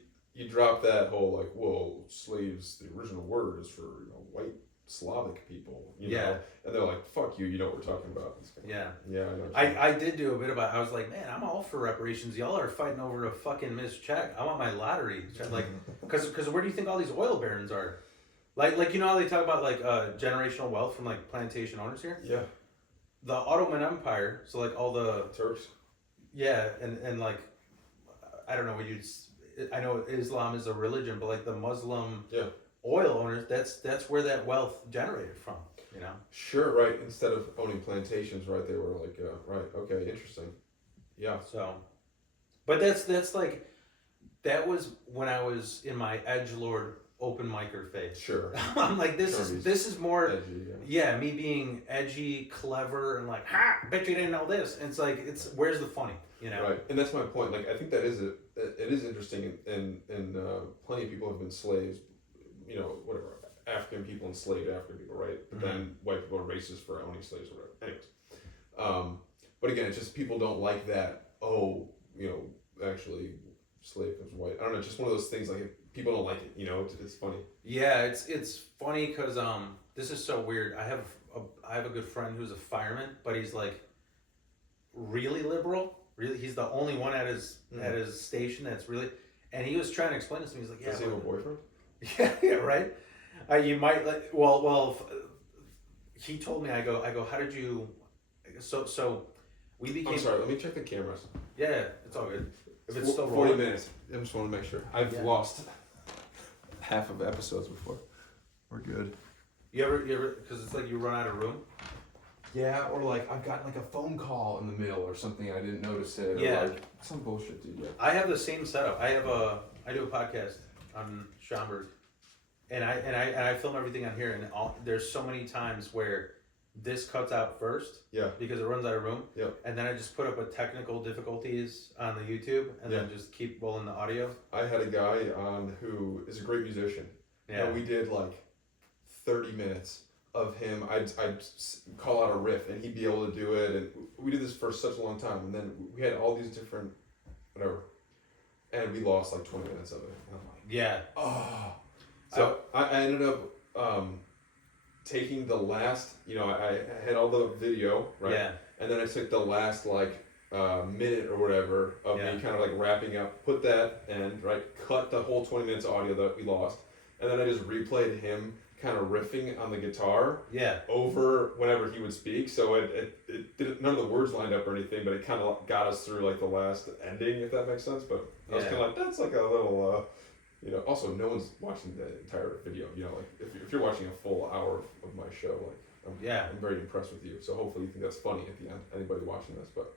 drop that whole like, well, slaves. The original word is for white Slavic people, you Yeah. know, and they're like, "Fuck you, you know what we're talking about." Yeah. Yeah, I know. what you're saying. I did do a bit about. I was like, man, I'm all for reparations. Y'all are fighting over a fucking missed check. I want my lottery. Like, because where do you think all these oil barons are? Like you know how they talk about like generational wealth from like plantation owners here. Yeah, The Ottoman Empire. So like all the Turks. yeah, and like I don't know what you'd. I know Islam is a religion, but like the Muslim Yeah. oil owners, that's where that wealth generated from. You know. Sure, right. Instead of owning plantations, right, they were like, right, okay, interesting. Yeah. So, but that's like, that was when I was in my edgelord open micer phase. Sure. I'm like, this is more, Edgy, yeah. yeah, me being edgy, clever, and like, ha, bet you didn't know this. And it's like, where's the funny, you know? Right, and that's my point. Like, I think that is it is interesting, and plenty of people have been slaves, you know, whatever. African people enslaved African people, right? But then white people are racist for owning slaves or whatever. Anyways, but again, it's just people don't like that. Oh, you know, actually, slave comes white. I don't know. It's just one of those things. Like people don't like it. You know, it's funny. Yeah, it's funny because this is so weird. I have a good friend who's a fireman, but he's like really liberal. Really, he's the only one at his station that's really. And he was trying to explain this to me. He's like, yeah, Does he have a boyfriend? yeah, right. You might like he told me. I go. How did you? So we became. I'm sorry. Let me check the cameras. Yeah, it's all good. If it's still 40 rolling. minutes. I just want to make sure. I've lost half of episodes before. We're good. You ever because it's like you run out of room. Yeah, or like I've got like a phone call in the middle or something I didn't notice it. Yeah. Or like some bullshit, dude. Yeah. I have the same setup. I do a podcast on Schaumburg, and I film everything on here. And there's so many times where this cuts out first. Yeah. Because it runs out of room. Yep. And then I just put up with technical difficulties on the YouTube, and then just keep rolling the audio. I had a guy on who is a great musician. Yeah. And we did like 30 minutes of him. I'd call out a riff and he'd be able to do it, and we did this for such a long time, and then we had all these different whatever, and we lost like 20 minutes of it. And I'm like, Yeah. oh. So I ended up taking the last, you know, I had all the video, right? Yeah. And then I took the last like minute or whatever of me kind of like wrapping up, put that end, right? Cut the whole 20 minutes audio that we lost, and then I just replayed him kind of riffing on the guitar over whenever he would speak. So it didn't, none of the words lined up or anything, but it kind of got us through like the last ending, if that makes sense. But I was kind of like, that's like a little, you know, also no one's watching the entire video, you know, like if you're watching a full hour of my show, like I'm very impressed with you. So hopefully you think that's funny at the end, anybody watching this. But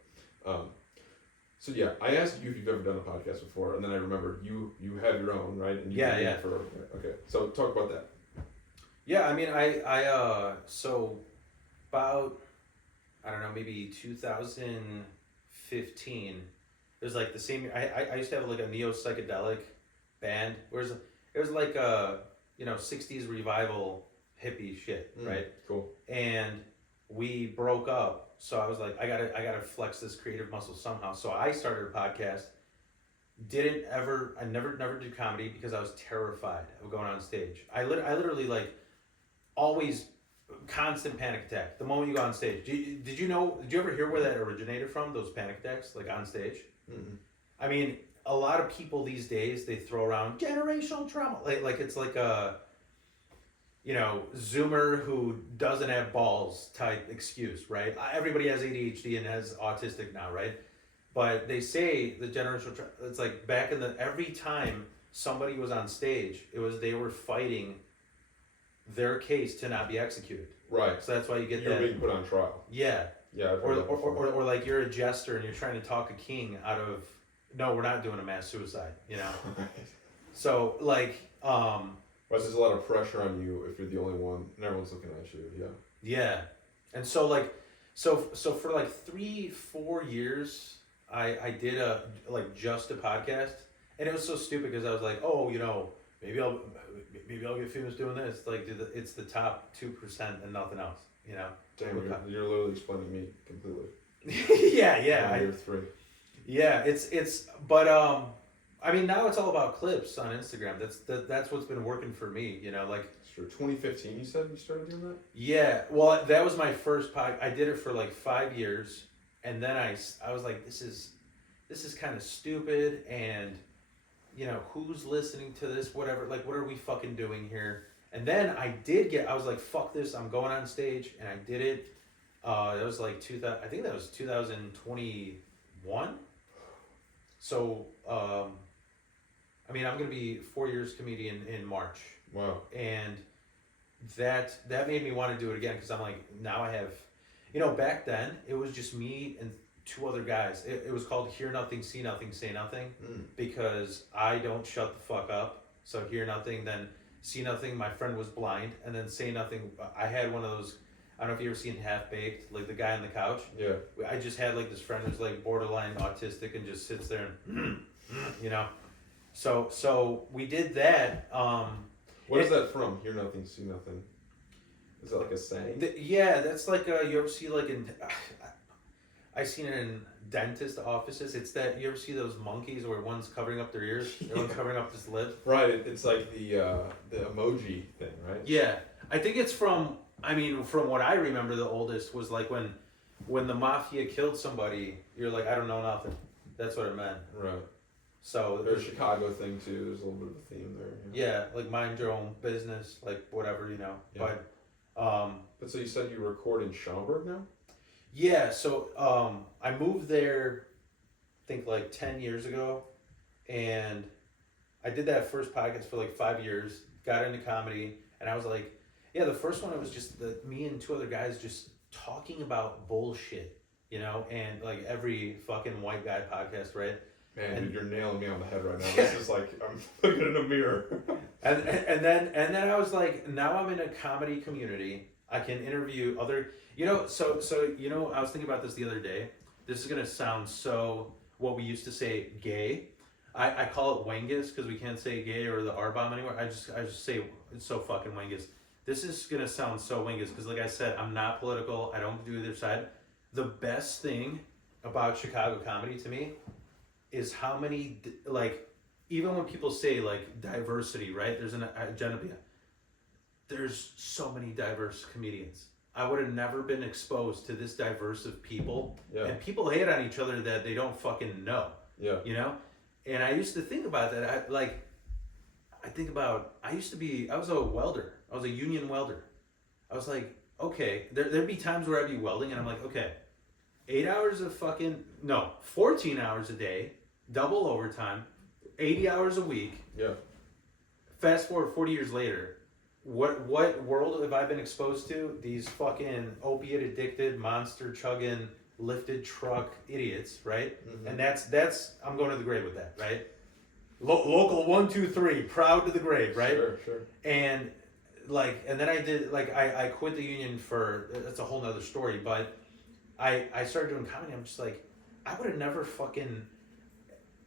so yeah, I asked you if you've ever done a podcast before, and then I remembered you have your own, right? And you okay, so talk about that. Yeah, I mean, so about, I don't know, maybe 2015, it was like the same year, I used to have like a neo-psychedelic band, whereas it was like a, you know, 60s revival hippie shit, right? Cool. And we broke up, so I was like, I gotta flex this creative muscle somehow, so I started a podcast. I never did comedy because I was terrified of going on stage. I literally like, always constant panic attack the moment you go on stage. Did you ever hear where that originated from, those panic attacks, like on stage? Mm-hmm. I mean, a lot of people these days, they throw around generational trauma, like it's like a, you know, Zoomer who doesn't have balls type excuse, right? Everybody has ADHD and has autistic now, right? But they say the generational trauma, it's like back in every time somebody was on stage, they were fighting their case to not be executed. Right. So that's why you get You're being put on trial. Yeah. Yeah. Or like you're a jester and you're trying to talk a king out of, no, we're not doing a mass suicide, you know? So like, but there's a lot of pressure on you if you're the only one and everyone's looking at you. Yeah. Yeah. And so like, so for like 3-4 years, I did just a podcast, and it was so stupid because I was like, oh, you know, maybe I'll get famous doing this. Like, it's the top 2% and nothing else, you know. Damn, you're literally explaining me completely. yeah. Year 3. Yeah, but I mean, now it's all about clips on Instagram. That's what's been working for me, you know. Like, Sure. 2015, you said you started doing that? Yeah, well, that was my first pod. I did it for like 5 years, and then I was like, this is kind of stupid, and who's listening to this? Whatever, like, what are we fucking doing here? And then I was like, fuck this, I'm going on stage, and I did it. That was like 2000. I think that was 2021. So, I mean, I'm gonna be 4 years comedian in March. Wow. And that made me want to do it again because I'm like, now I have, back then it was just me and two other guys. It was called Hear Nothing, See Nothing, Say Nothing, because I don't shut the fuck up. So hear nothing, then see nothing. My friend was blind, and then say nothing. I had one of those. I don't know if you ever seen Half Baked, like the guy on the couch. Yeah. I just had like this friend who's like borderline autistic and just sits there and, So we did that. What is that from? Hear nothing, see nothing. Is that like a saying? Yeah, that's like you ever see like I seen it in dentist offices. It's that you ever see those monkeys where one's covering up their ears, the one's covering up his lip. Right. It's like the emoji thing, right? Yeah, I think it's from. I mean, from what I remember, the oldest was like when the mafia killed somebody. You're like, I don't know nothing. That's what it meant. Right. So there's a Chicago thing too. There's a little bit of a theme there. Yeah, like mind your own business, like whatever, Yeah. But so you said you record in Schaumburg now? Yeah. So I moved there, I think like 10 years ago, and I did that first podcast for like 5 years. Got into comedy, and I was like, yeah, the first one it was just me and two other guys just talking about bullshit, and like every fucking white guy podcast, right? Man, dude, you're nailing me on the head right now. This is like I'm looking in a mirror. and then I was like, now I'm in a comedy community. I can interview other, So I was thinking about this the other day. This is gonna sound so what we used to say gay. I call it wangus because we can't say gay or the R bomb anymore. I just say it's so fucking wangus. This is gonna sound so wangus because, like I said, I'm not political. I don't do either side. The best thing about Chicago comedy to me is how many, like, even when people say like diversity, right? There's an agenda. There's so many diverse comedians. I would have never been exposed to this diverse of people. Yeah. And people hate on each other that they don't fucking know. Yeah. And I used to think about that. I was a welder. I was a union welder. I was like, okay, there'd be times where I'd be welding and I'm like, okay, 14 hours a day, double overtime, 80 hours a week. Yeah. Fast forward 40 years later, what world have I been exposed to? These fucking opiate addicted, monster chugging, lifted truck idiots, right? Mm-hmm. And that's I'm going to the grave with that, right? Local 1, 2, 3, proud to the grave, right? Sure. And then I did I quit the union for, that's a whole nother story, but I started doing comedy. I'm just like, I would have never fucking.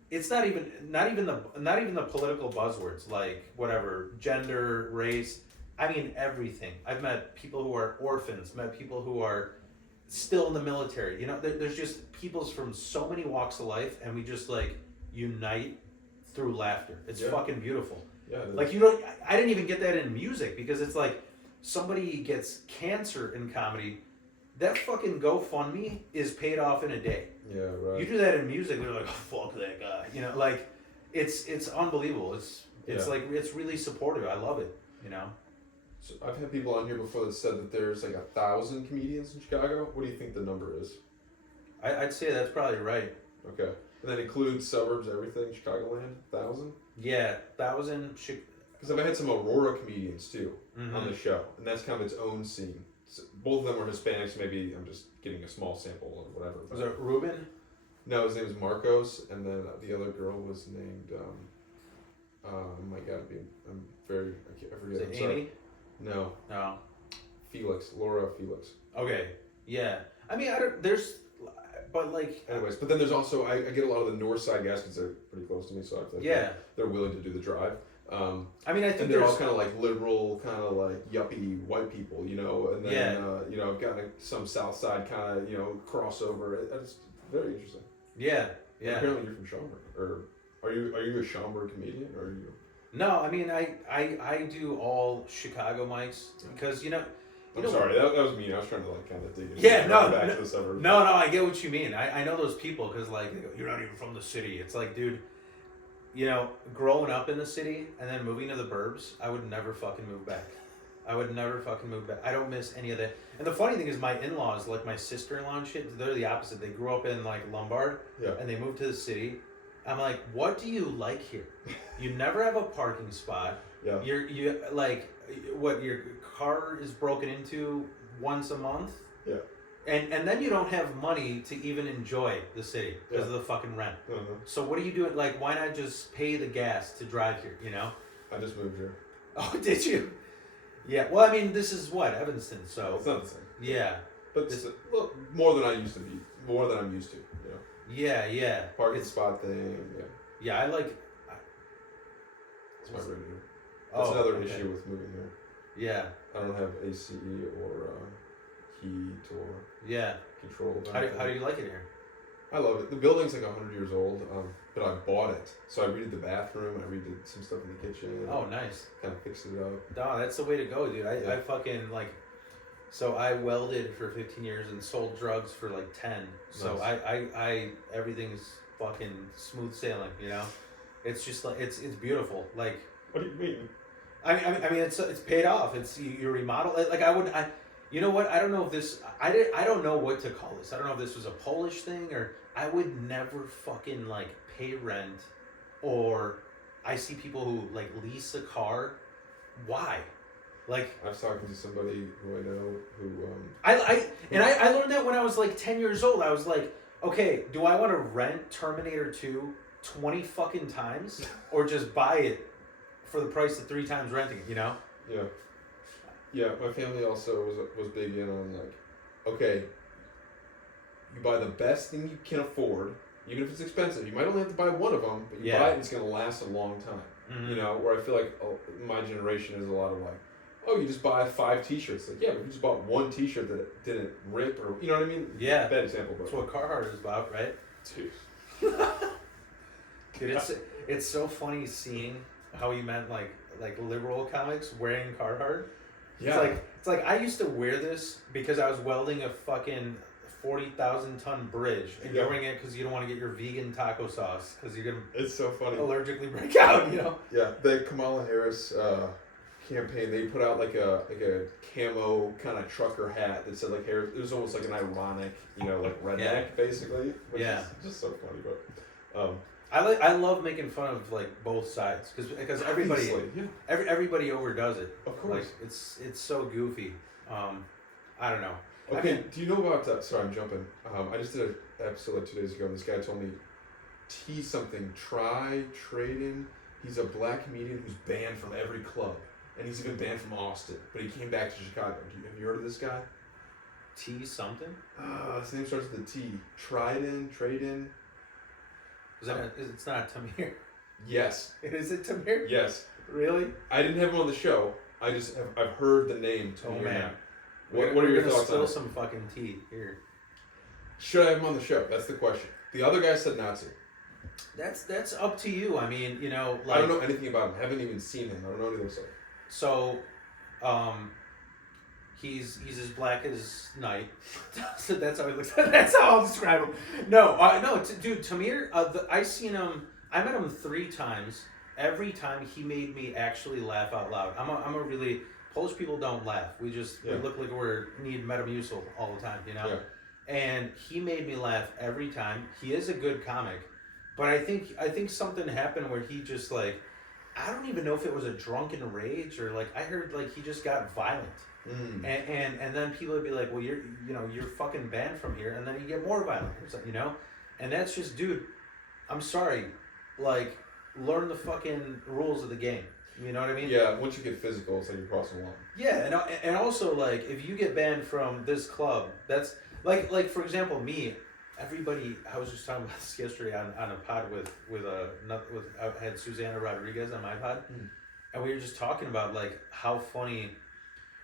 It's not even the political buzzwords like whatever gender, race. I mean everything. I've met people who are orphans. Met people who are still in the military. There's just people's from so many walks of life, and we just like unite through laughter. It's fucking beautiful. Yeah. Like I didn't even get that in music because it's like somebody gets cancer in comedy. That fucking GoFundMe is paid off in a day. Yeah, right. You do that in music, they're like, oh, fuck that guy. Like it's unbelievable. It's like it's really supportive. I love it. So I've had people on here before that said that there's like 1,000 comedians in Chicago. What do you think the number is? I'd say that's probably right. Okay. And that includes suburbs, everything, Chicagoland? 1,000? Yeah, 1,000. Because I've had some Aurora comedians too on the show, and that's kind of its own scene. So both of them were Hispanics. Maybe I'm just getting a small sample or whatever. Was it Ruben? No, his name was Marcos, and then the other girl was named. Oh my God, I forget. Is it Amy? No. No. Felix, Laura Felix. Okay. Yeah. I mean, Anyways, but then there's also I get a lot of the north side guys because they're pretty close to me, so I feel like they're willing to do the drive. I mean, I think and they're all kind of like liberal, kind of like yuppie white people, and then I've got some South Side kind of crossover. It's very interesting. Yeah. And apparently, you're from Schaumburg, or are you a Schaumburg comedian, or are you? No, I mean I do all Chicago mics because I'm sorry, that was me. I was trying to like kind of dig it. Yeah, no, back to the suburbs. no, I get what you mean. I know those people because like they go, you're not even from the city. It's like, dude, growing up in the city and then moving to the burbs, I would never fucking move back. I would never fucking move back. I don't miss any of that. And the funny thing is, my in-laws, like my sister-in-law and shit, they're the opposite. They grew up in like Lombard, Yeah. and they moved to the city. I'm like, what do you like here? You never have a parking spot. Yeah. You like what? Your car is broken into once a month. Yeah. And then you don't have money to even enjoy the city because of the fucking rent. Uh-huh. So what are you doing? Like, why not just pay the gas to drive here? I just moved here. Oh, did you? Yeah. Well, I mean, this is what Evanston. So It's not the same. yeah. But look, more than I used to be. More than I'm used to. Yeah. Parking spot thing. Yeah. Yeah, I like. It's my room here. That's another issue with moving here. Yeah. I don't have ACE or heat or control. How do you like it here? I love it. The building's like 100 years old, but I bought it. So I redid the bathroom, I redid some stuff in the kitchen. Oh, nice. Kind of fixed it up. No, that's the way to go, dude. I fucking like. So I welded for 15 years and sold drugs for like 10. So Nice. I everything's fucking smooth sailing. It's just like it's beautiful. Like. What do you mean? I mean, it's paid off. It's you remodel. Like you know what? I don't know if this. I don't know what to call this. I don't know if this was a Polish thing or I would never fucking like pay rent, or I see people who like lease a car. Why? Like I was talking to somebody who I know who. I learned that when I was like 10 years old. I was like, okay, do I want to rent Terminator 2 20 fucking times or just buy it for the price of 3 times renting it, Yeah. Yeah, my family also was big in on like, okay, you buy the best thing you can afford, even if it's expensive. You might only have to buy one of them, but you buy it and it's going to last a long time. Mm-hmm. Where I feel like my generation is a lot of like, oh, you just buy 5 t-shirts. Like, yeah, but you just bought one t-shirt that didn't rip or, you know what I mean? Yeah. Bad example, but. That's what Carhartt is about, right? Dude. Dude, it's so funny seeing how you meant like liberal comics wearing Carhartt. Yeah. It's like I used to wear this because I was welding a fucking 40,000 ton bridge, and you're wearing it because you don't want to get your vegan taco sauce because you're gonna. It's so funny. Allergically break out, Yeah, the Kamala Harris campaign. They put out like a camo kind of trucker hat that said like Harris. It was almost like an ironic, like redneck basically. Which is just so funny, but. I love making fun of like both sides because everybody everybody overdoes it. Of course, like it's so goofy. I don't know. Okay, do you know about? Sorry, I'm jumping. I just did an episode like 2 days ago, and this guy told me T something. Try trading. He's a black comedian who's banned from every club, and he's even banned from Austin. But he came back to Chicago. Have you heard of this guy? T something. His name starts with a T. Trade-in. It's not Tamir. Yes. Is it Tamir? Yes. Really? I didn't have him on the show. I've heard the name Tamir. Oh man. Now. What are your thoughts on it? Spill some fucking tea here. Should I have him on the show? That's the question. The other guy said not to. That's up to you. I mean, like I don't know anything about him. I haven't even seen him. I don't know what he looks like. So, he's as black as night. So that's how he looks. That's how I'll describe him. No, dude, Tamir. I seen him. I met him 3 times. Every time he made me actually laugh out loud. I'm a really Polish people don't laugh. We look like we're need Metamucil all the time, Yeah. And he made me laugh every time. He is a good comic, but I think something happened where he just like, I don't even know if it was a drunken rage or like I heard like he just got violent. And then people would be like, well, you're fucking banned from here, and then you get more violent, and that's just, dude, I'm sorry, like, learn the fucking rules of the game. You know what I mean? Yeah. Once you get physical, it's like you're crossing the line. Yeah, and also like if you get banned from this club, that's like for example me. Everybody, I was just talking about this yesterday on a pod with I had Susanna Rodriguez on my pod, and we were just talking about like how funny.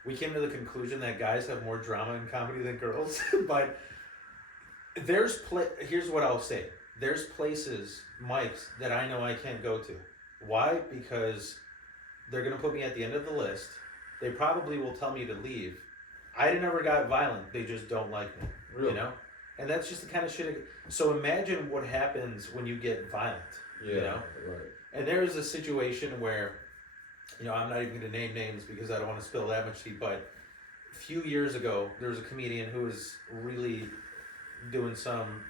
We came to the conclusion that guys have more drama in comedy than girls, but here's what I'll say. There's places, mics, that I know I can't go to. Why? Because they're gonna put me at the end of the list. They probably will tell me to leave. I never got violent. They just don't like me. Really? You know? And that's just the kind of shit. So imagine what happens when you get violent. Yeah. You know? Right. And there's a situation where, I'm not even going to name names because I don't want to spill that much tea, but a few years ago, there was a comedian who was really doing some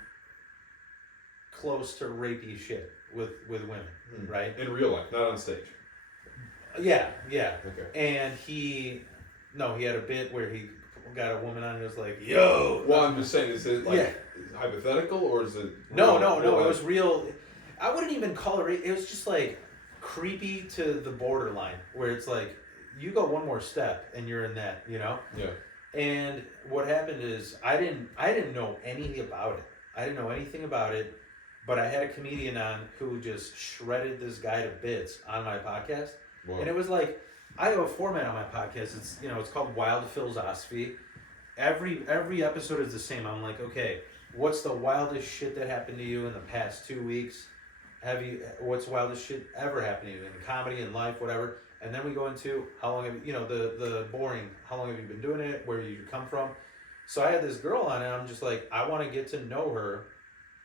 close to rapey shit with women, right? In real life, not on stage. Yeah. Okay. And he had a bit where he got a woman on and was like, yo. Well, I'm just saying, is it like hypothetical or is it? No. It was real. I wouldn't even call it rape. It was just like creepy to the borderline where it's like, you go one more step and you're in that, Yeah. And what happened is I didn't know anything about it. I didn't know anything about it, but I had a comedian on who just shredded this guy to bits on my podcast. Wow. And it was like, I have a format on my podcast. It's it's called Wild Philosophy. Every episode is the same. I'm like, okay, what's the wildest shit that happened to you in the past 2 weeks? What's the wildest shit ever happened to you in comedy, in life, whatever? And then we go into how long have the boring, how long have you been doing it? Where you come from? So I had this girl on, and I'm just like, I want to get to know her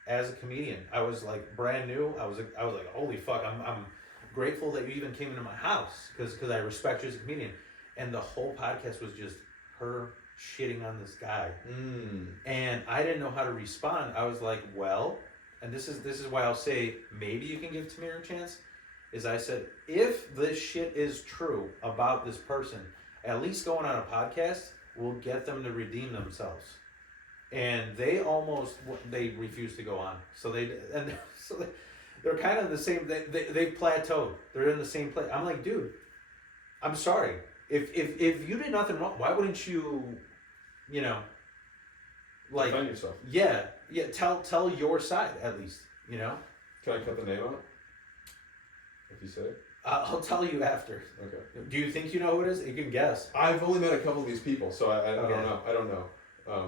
as a comedian. I was like brand new. I was like, holy fuck, I'm grateful that you even came into my house because I respect you as a comedian. And the whole podcast was just her shitting on this guy. And I didn't know how to respond. I was like, well, and this is why I'll say maybe you can give Tamir a chance, is I said, if this shit is true about this person, at least going on a podcast will get them to redeem themselves. And they refused to go on. So they're kind of the same. They've plateaued. They're in the same place. I'm like, dude, I'm sorry. If you did nothing wrong, why wouldn't you, like defend yourself? Yeah. Tell your side at least. Can I cut the name out? If you say it. I'll tell you after. Okay. Do you think you know who it is? You can guess. I've only met a couple of these people, so I Okay. don't know. I don't know.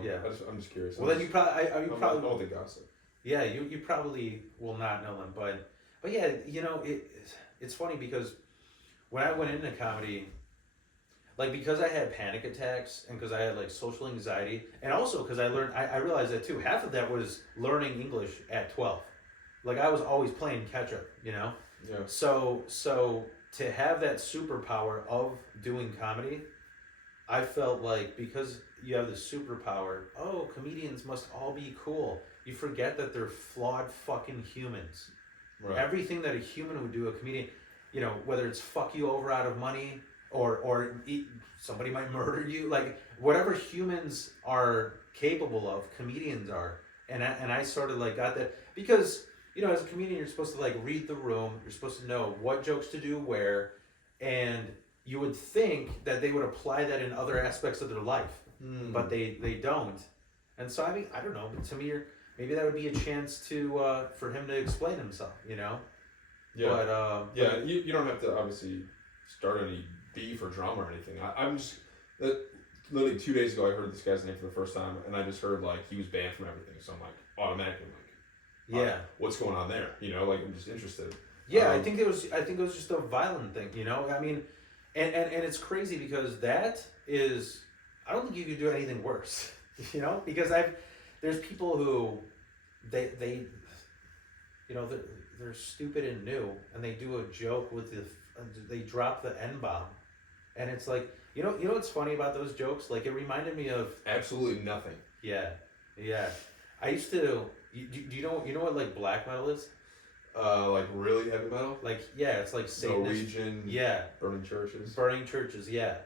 Yeah. I'm just curious. Well, then you probably. I don't think gossip. Yeah, you probably will not know them, but yeah, it's funny because when I went into comedy, like because I had panic attacks and because I had like social anxiety, and also because I realized that too. Half of that was learning English at 12. Like I was always playing catch up, Yeah. So to have that superpower of doing comedy, I felt like because you have the superpower, comedians must all be cool. You forget that they're flawed fucking humans. Right. Everything that a human would do, a comedian, whether it's fuck you over out of money or somebody might murder you, like whatever humans are capable of, comedians are. And I sort of like got that because, as a comedian, you're supposed to like read the room. You're supposed to know what jokes to do where, and you would think that they would apply that in other aspects of their life, but they don't. And so, I mean, I don't know, to me, maybe that would be a chance to for him to explain himself, Yeah. But you don't have to obviously start any beef or drama or anything. I'm just literally 2 days ago I heard this guy's name for the first time, and I just heard like he was banned from everything. So I'm like automatically like, what's going on there? Like I'm just interested. Yeah, I think it was just a violent thing. I mean, and it's crazy because that is, I don't think you could do anything worse. Because there's people who they're stupid and new, and they do a joke with they drop the N-bomb, and it's like, what's funny about those jokes? Like it reminded me of absolutely nothing. Yeah. I used to. Do you know what like black metal is? Like really heavy metal. Like it's like Satanist. Norwegian. Yeah. Burning churches. Yeah.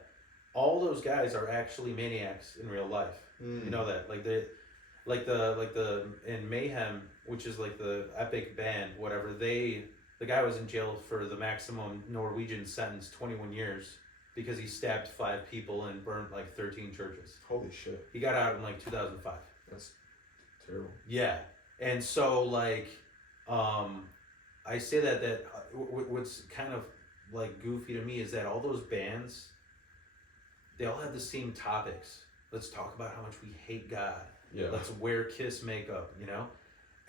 All those guys are actually maniacs in real life. You know that, like the in Mayhem, which is like the epic band, whatever. The guy was in jail for the maximum Norwegian sentence, 21 years, because he stabbed 5 people and burned like 13 churches. Holy shit! He got out in like 2005. That's terrible. Yeah, and so like, I say that what's kind of like goofy to me is that all those bands, they all have the same topics. Let's talk about how much we hate God. Yeah. Let's wear Kiss makeup,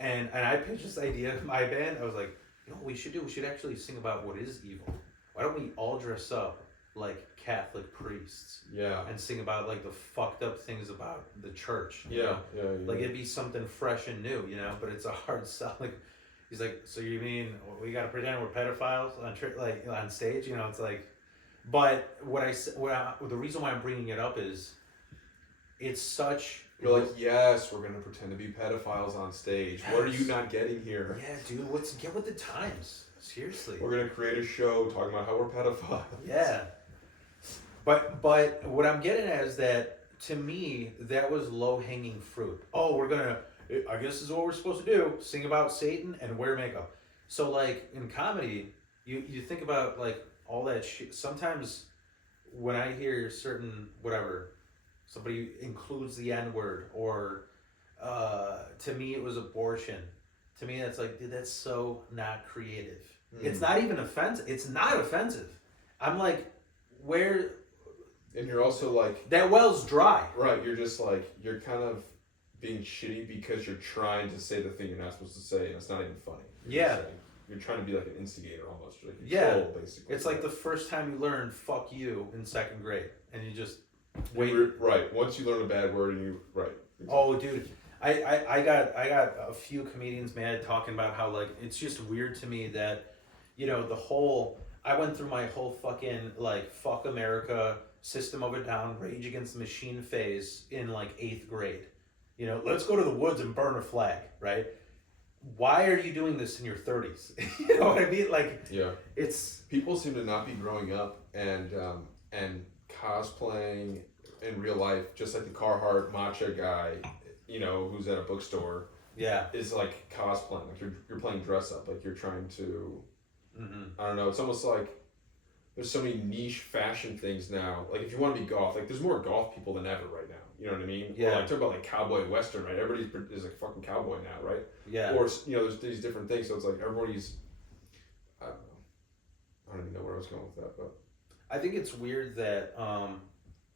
And I pitched this idea of my band. I was like, You know what we should do? We should actually sing about what is evil. Why don't we all dress up like Catholic priests Yeah. and sing about like the fucked up things about the church? You Yeah. know? Yeah. Like it'd be something fresh and new, you know. But it's a hard sell. Like he's like, so you mean we got to pretend we're pedophiles like on stage? You know, it's like. But the reason why I'm bringing it up is, it's such. You're like, yes, we're gonna pretend to be pedophiles on stage. What are you not getting here? Yeah, dude. Get with the times. Seriously. We're gonna create a show talking about how we're pedophiles. Yeah. But what I'm getting at is that, to me, that was low hanging fruit. Oh, I guess this is what we're supposed to do: sing about Satan and wear makeup. So like in comedy, you think about like all that shit. Sometimes when I hear certain whatever, somebody includes the N-word, or to me it was abortion. To me that's like, dude, that's so not creative. It's not even offensive. It's not offensive. I'm like, where? And you're also like, that well's dry. Right, you're just like, you're kind of being shitty because you're trying to say the thing you're not supposed to say, and it's not even funny. You're trying to be like an instigator almost. Like control, basically. It's like the first time you learned "fuck you" in second grade, and you just wait. Right. Once you learn a bad word, and you Exactly. Oh, dude, I got a few comedians mad talking about how like it's just weird to me that, you know, I went through my whole fucking like fuck America, System of a Down, Rage Against the Machine phase in like 8th grade. You know, let's go to the woods and burn a flag, right? Why are you doing this in your 30s? You know what I mean? Like, yeah, it's people seem to not be growing up and cosplaying in real life, just like the Carhartt matcha guy, you know, who's at a bookstore. Yeah, is like cosplaying, like you're playing dress up, like you're trying to. I don't know. It's almost like there's so many niche fashion things now. Like if you want to be goth, like there's more goth people than ever right now. You know what I mean? Yeah. Or like talk about like cowboy and western, right? Everybody is like fucking cowboy now, right? Yeah. Or you know, there's these different things. So it's like everybody's. I don't know. I don't even know where I was going with that, but. I think it's weird that,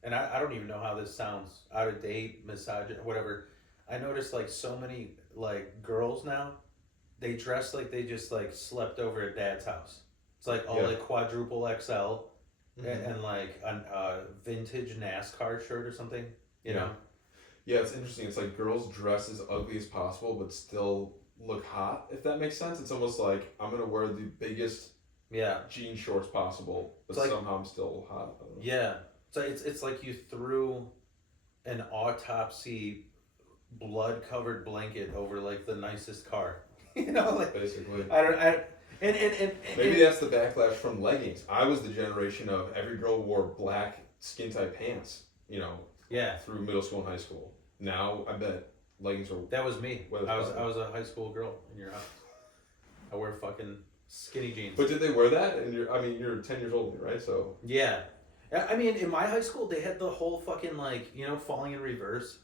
and I don't even know how this sounds, out of date, misogynist, whatever. I noticed like so many like girls now, they dress like they just like slept over at dad's house. It's like all like quadruple XL and like a vintage NASCAR shirt or something, you know? Yeah, it's interesting. It's like girls dress as ugly as possible, but still look hot, if that makes sense. It's almost like I'm going to wear the biggest jean shorts possible, but like, somehow I'm still hot. I don't know. Yeah. So it's like you threw an autopsy blood-covered blanket over like the nicest car. You know, like basically. And maybe that's the backlash from leggings. I was the generation of every girl wore black skin tight pants, you know, through middle school and high school. Now I bet leggings are. That was me. I was a high school girl in your house. I wear fucking skinny jeans. But did they wear that? And you're 10 years older, right? So yeah, I mean, in my high school they had the whole fucking like, you know, falling in reverse,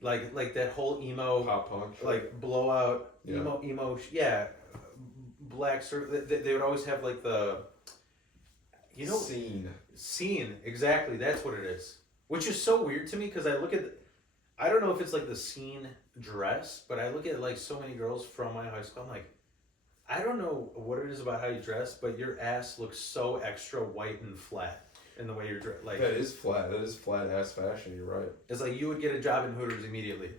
like that whole emo pop punk, like blowout emo black sort. They would always have like the, you know, scene exactly. That's what it is. Which is so weird to me because I look at, I don't know if it's like the scene dress, but I look at like so many girls from my high school. I'm like, I don't know what it is about how you dress, but your ass looks so extra white and flat in the way you're dressed. Like that is flat. That is flat ass fashion. You're right. It's like you would get a job in Hooters immediately.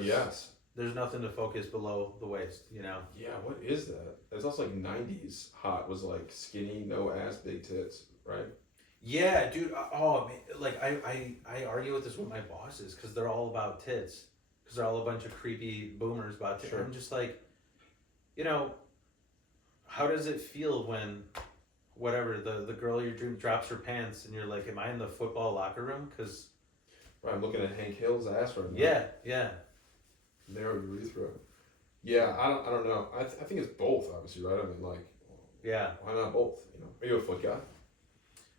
Yes. There's nothing to focus below the waist, you know? Yeah, what is that? It's also like 90s hot was like skinny, no ass, big tits, right? Yeah, dude. Oh, man. Like, I argue with this with my bosses because they're all about tits. Because they're all a bunch of creepy boomers about tits. Sure. I'm just like, you know, how does it feel when, whatever, the girl you dream drops her pants and you're like, am I in the football locker room? Because... Right, I'm looking at Hank Hill's ass right now. Yeah. Narrow urethra. Yeah, I don't know. I think it's both, obviously, right? I mean, like, why not both? You know, are you a foot guy?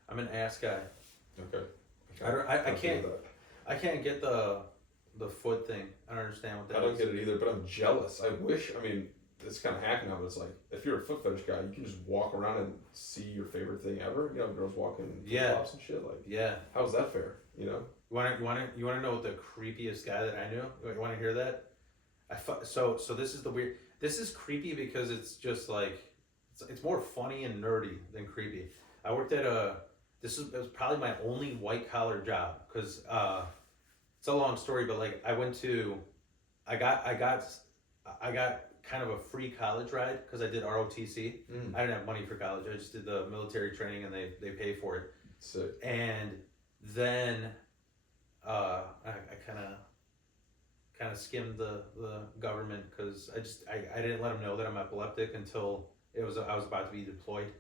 I'm an ass guy. Okay. I can't get the foot thing. I don't understand what that is. I don't get it either, but I'm jealous. I wish. I mean, it's kind of hacking now, but it's like if you're a foot fetish guy, you can just walk around and see your favorite thing ever. You know, girls walking flip-flops and shit. Like, how's that fair? You know. You want to know what the creepiest guy that I knew? You want to hear that? So this is the weird. This is creepy because it's just like it's more funny and nerdy than creepy. I worked at it was probably my only white collar job because it's a long story, but like I got I got I got kind of a free college ride because I did ROTC. I didn't have money for college. I just did the military training and they pay for it. Sick. And then I kind of skimmed the government because I didn't let them know that I'm epileptic until I was about to be deployed.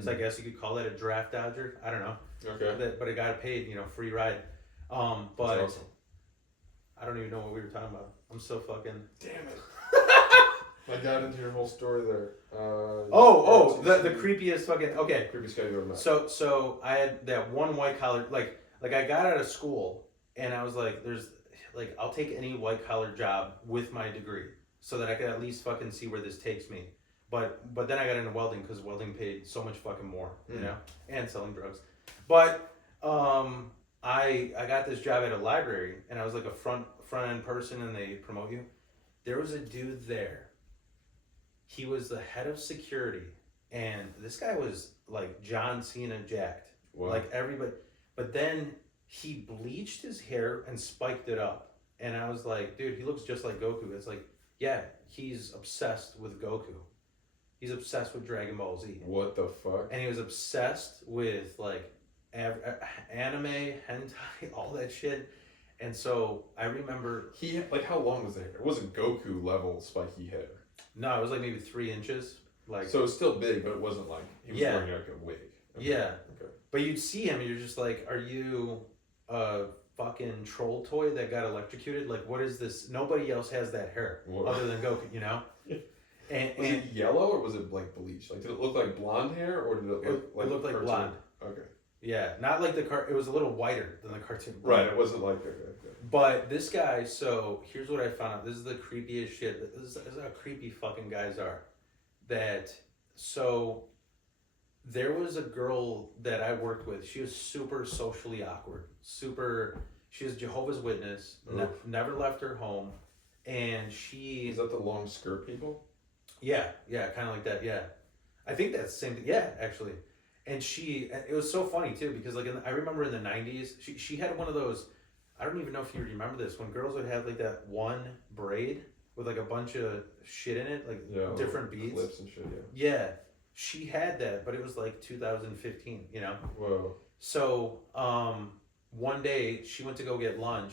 So I guess you could call that a draft dodger. I don't know. Okay. But I got paid, free ride. But That's awesome. I don't even know what we were talking about. I'm so fucking. Damn it. I got into your whole story there. The creepiest fucking. Okay. Creepiest guy you've ever met. So I had that one white collar like I got out of school and I was like, I'll take any white collar job with my degree so that I could at least fucking see where this takes me. But then I got into welding because welding paid so much fucking more, and selling drugs. But I got this job at a library and I was like a front end person and they promote you. There was a dude there. He was the head of security and this guy was like John Cena jacked. Wow. Like everybody. But then he bleached his hair and spiked it up. And I was like, dude, he looks just like Goku. It's like, yeah, he's obsessed with Goku. He's obsessed with Dragon Ball Z. What the fuck? And he was obsessed with like anime, hentai, all that shit. And so I remember he how long was the hair? It wasn't Goku level spiky hair. No, it was like maybe 3 inches. Like so it was still big, but it wasn't like he was wearing like a wig. Okay. Yeah. Okay. But you'd see him and you're just like, are you a fucking troll toy that got electrocuted? Like what is this? Nobody else has that hair other than Goku, And was it yellow or was it like bleached? Like did it look like blonde hair or did it look like it looked like cartoon? blonde. Okay. Yeah, not like it was a little whiter than the cartoon. Right, it wasn't like okay. But this guy, so here's what I found out. This is the creepiest shit. This is how creepy fucking guys are. So there was a girl that I worked with. She was super socially awkward. She was Jehovah's Witness. Never left her home. And Is that the long skirt people? Yeah, kind of like that, yeah. I think that's the same thing. Yeah, actually. And it was so funny too because I remember in the 90s, she had one of those, I don't even know if you remember this, when girls would have like that one braid with like a bunch of shit in it, like different beads. Clips and shit, Yeah, she had that, but it was like 2015, Whoa. So one day she went to go get lunch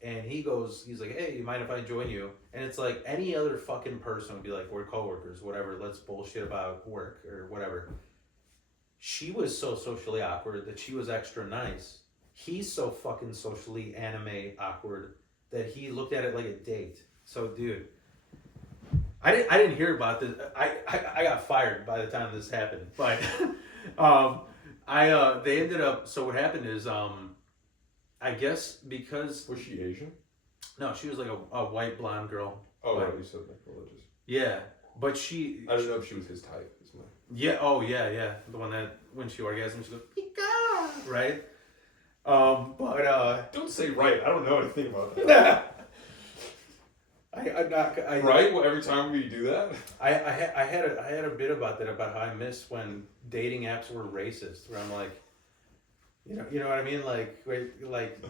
and he's like, hey, you mind if I join you? And it's like any other fucking person would be like, we're coworkers, whatever, let's bullshit about work or whatever. She was so socially awkward that she was extra nice. He's so fucking socially anime awkward that he looked at it like a date. So, dude, I didn't hear about this. I got fired by the time this happened. But they ended up. So what happened is I guess because was she Asian? No, she was like a white blonde girl. Oh, right, you said like religious. Yeah, but she. I don't know if she was his type. Yeah. Oh, yeah. The one that when she orgasms, she goes Pika, right? But don't say right. I don't know anything about that. Right? Well, every time we do that, I had a bit about that, about how I miss when dating apps were racist. Where I'm like, you know what I mean? Like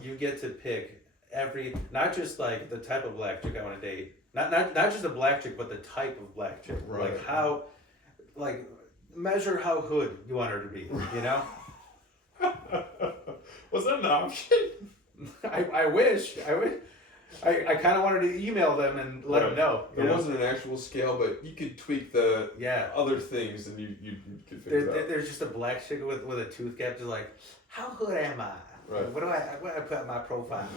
you get to pick not just like the type of black chick I want to date, not just a black chick, but the type of black chick. Right. Like how, measure how hood you want her to be. Was that an option? I wish. I kind of wanted to email them and let them know. There wasn't an actual scale, but you could tweak the other things, and you could figure it out. There's just a black chick with a tooth gap, just like, how hood am I? Right. What do I put in my profile?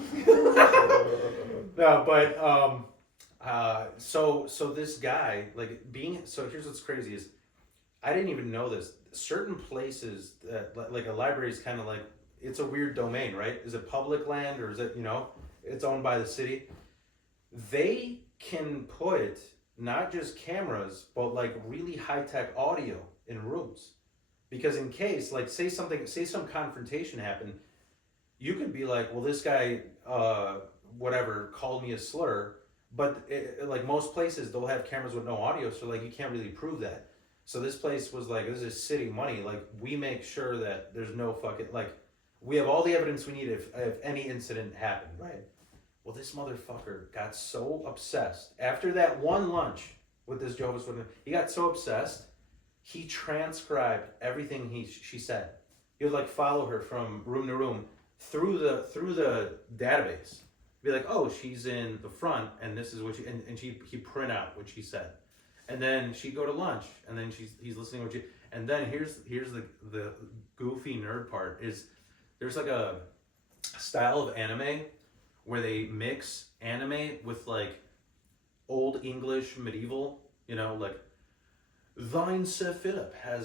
No, but so this guy so here's what's crazy is I didn't even know this. Certain places that like a library is kind of like, it's a weird domain, right? Is it public land or is it, it's owned by the city? They can put not just cameras, but like really high-tech audio in rooms. Because in case, like say some confrontation happened, you could be like, well, this guy, whatever, called me a slur. But like most places, they'll have cameras with no audio, so like you can't really prove that. So this place was like, this is city money. Like, we make sure that there's no fucking, like, we have all the evidence we need if any incident happened, right? Well, this motherfucker got so obsessed after that one lunch with this Jehovah's Witness. He got so obsessed, he transcribed everything she said. He would like follow her from room to room through the database. Be like, oh, she's in the front, and this is what she, and he'd print out what she said, and then she'd go to lunch, and then he's listening to what she, and then here's the goofy nerd part is there's like a style of anime where they mix anime with like old English medieval, like thine Sir Philip has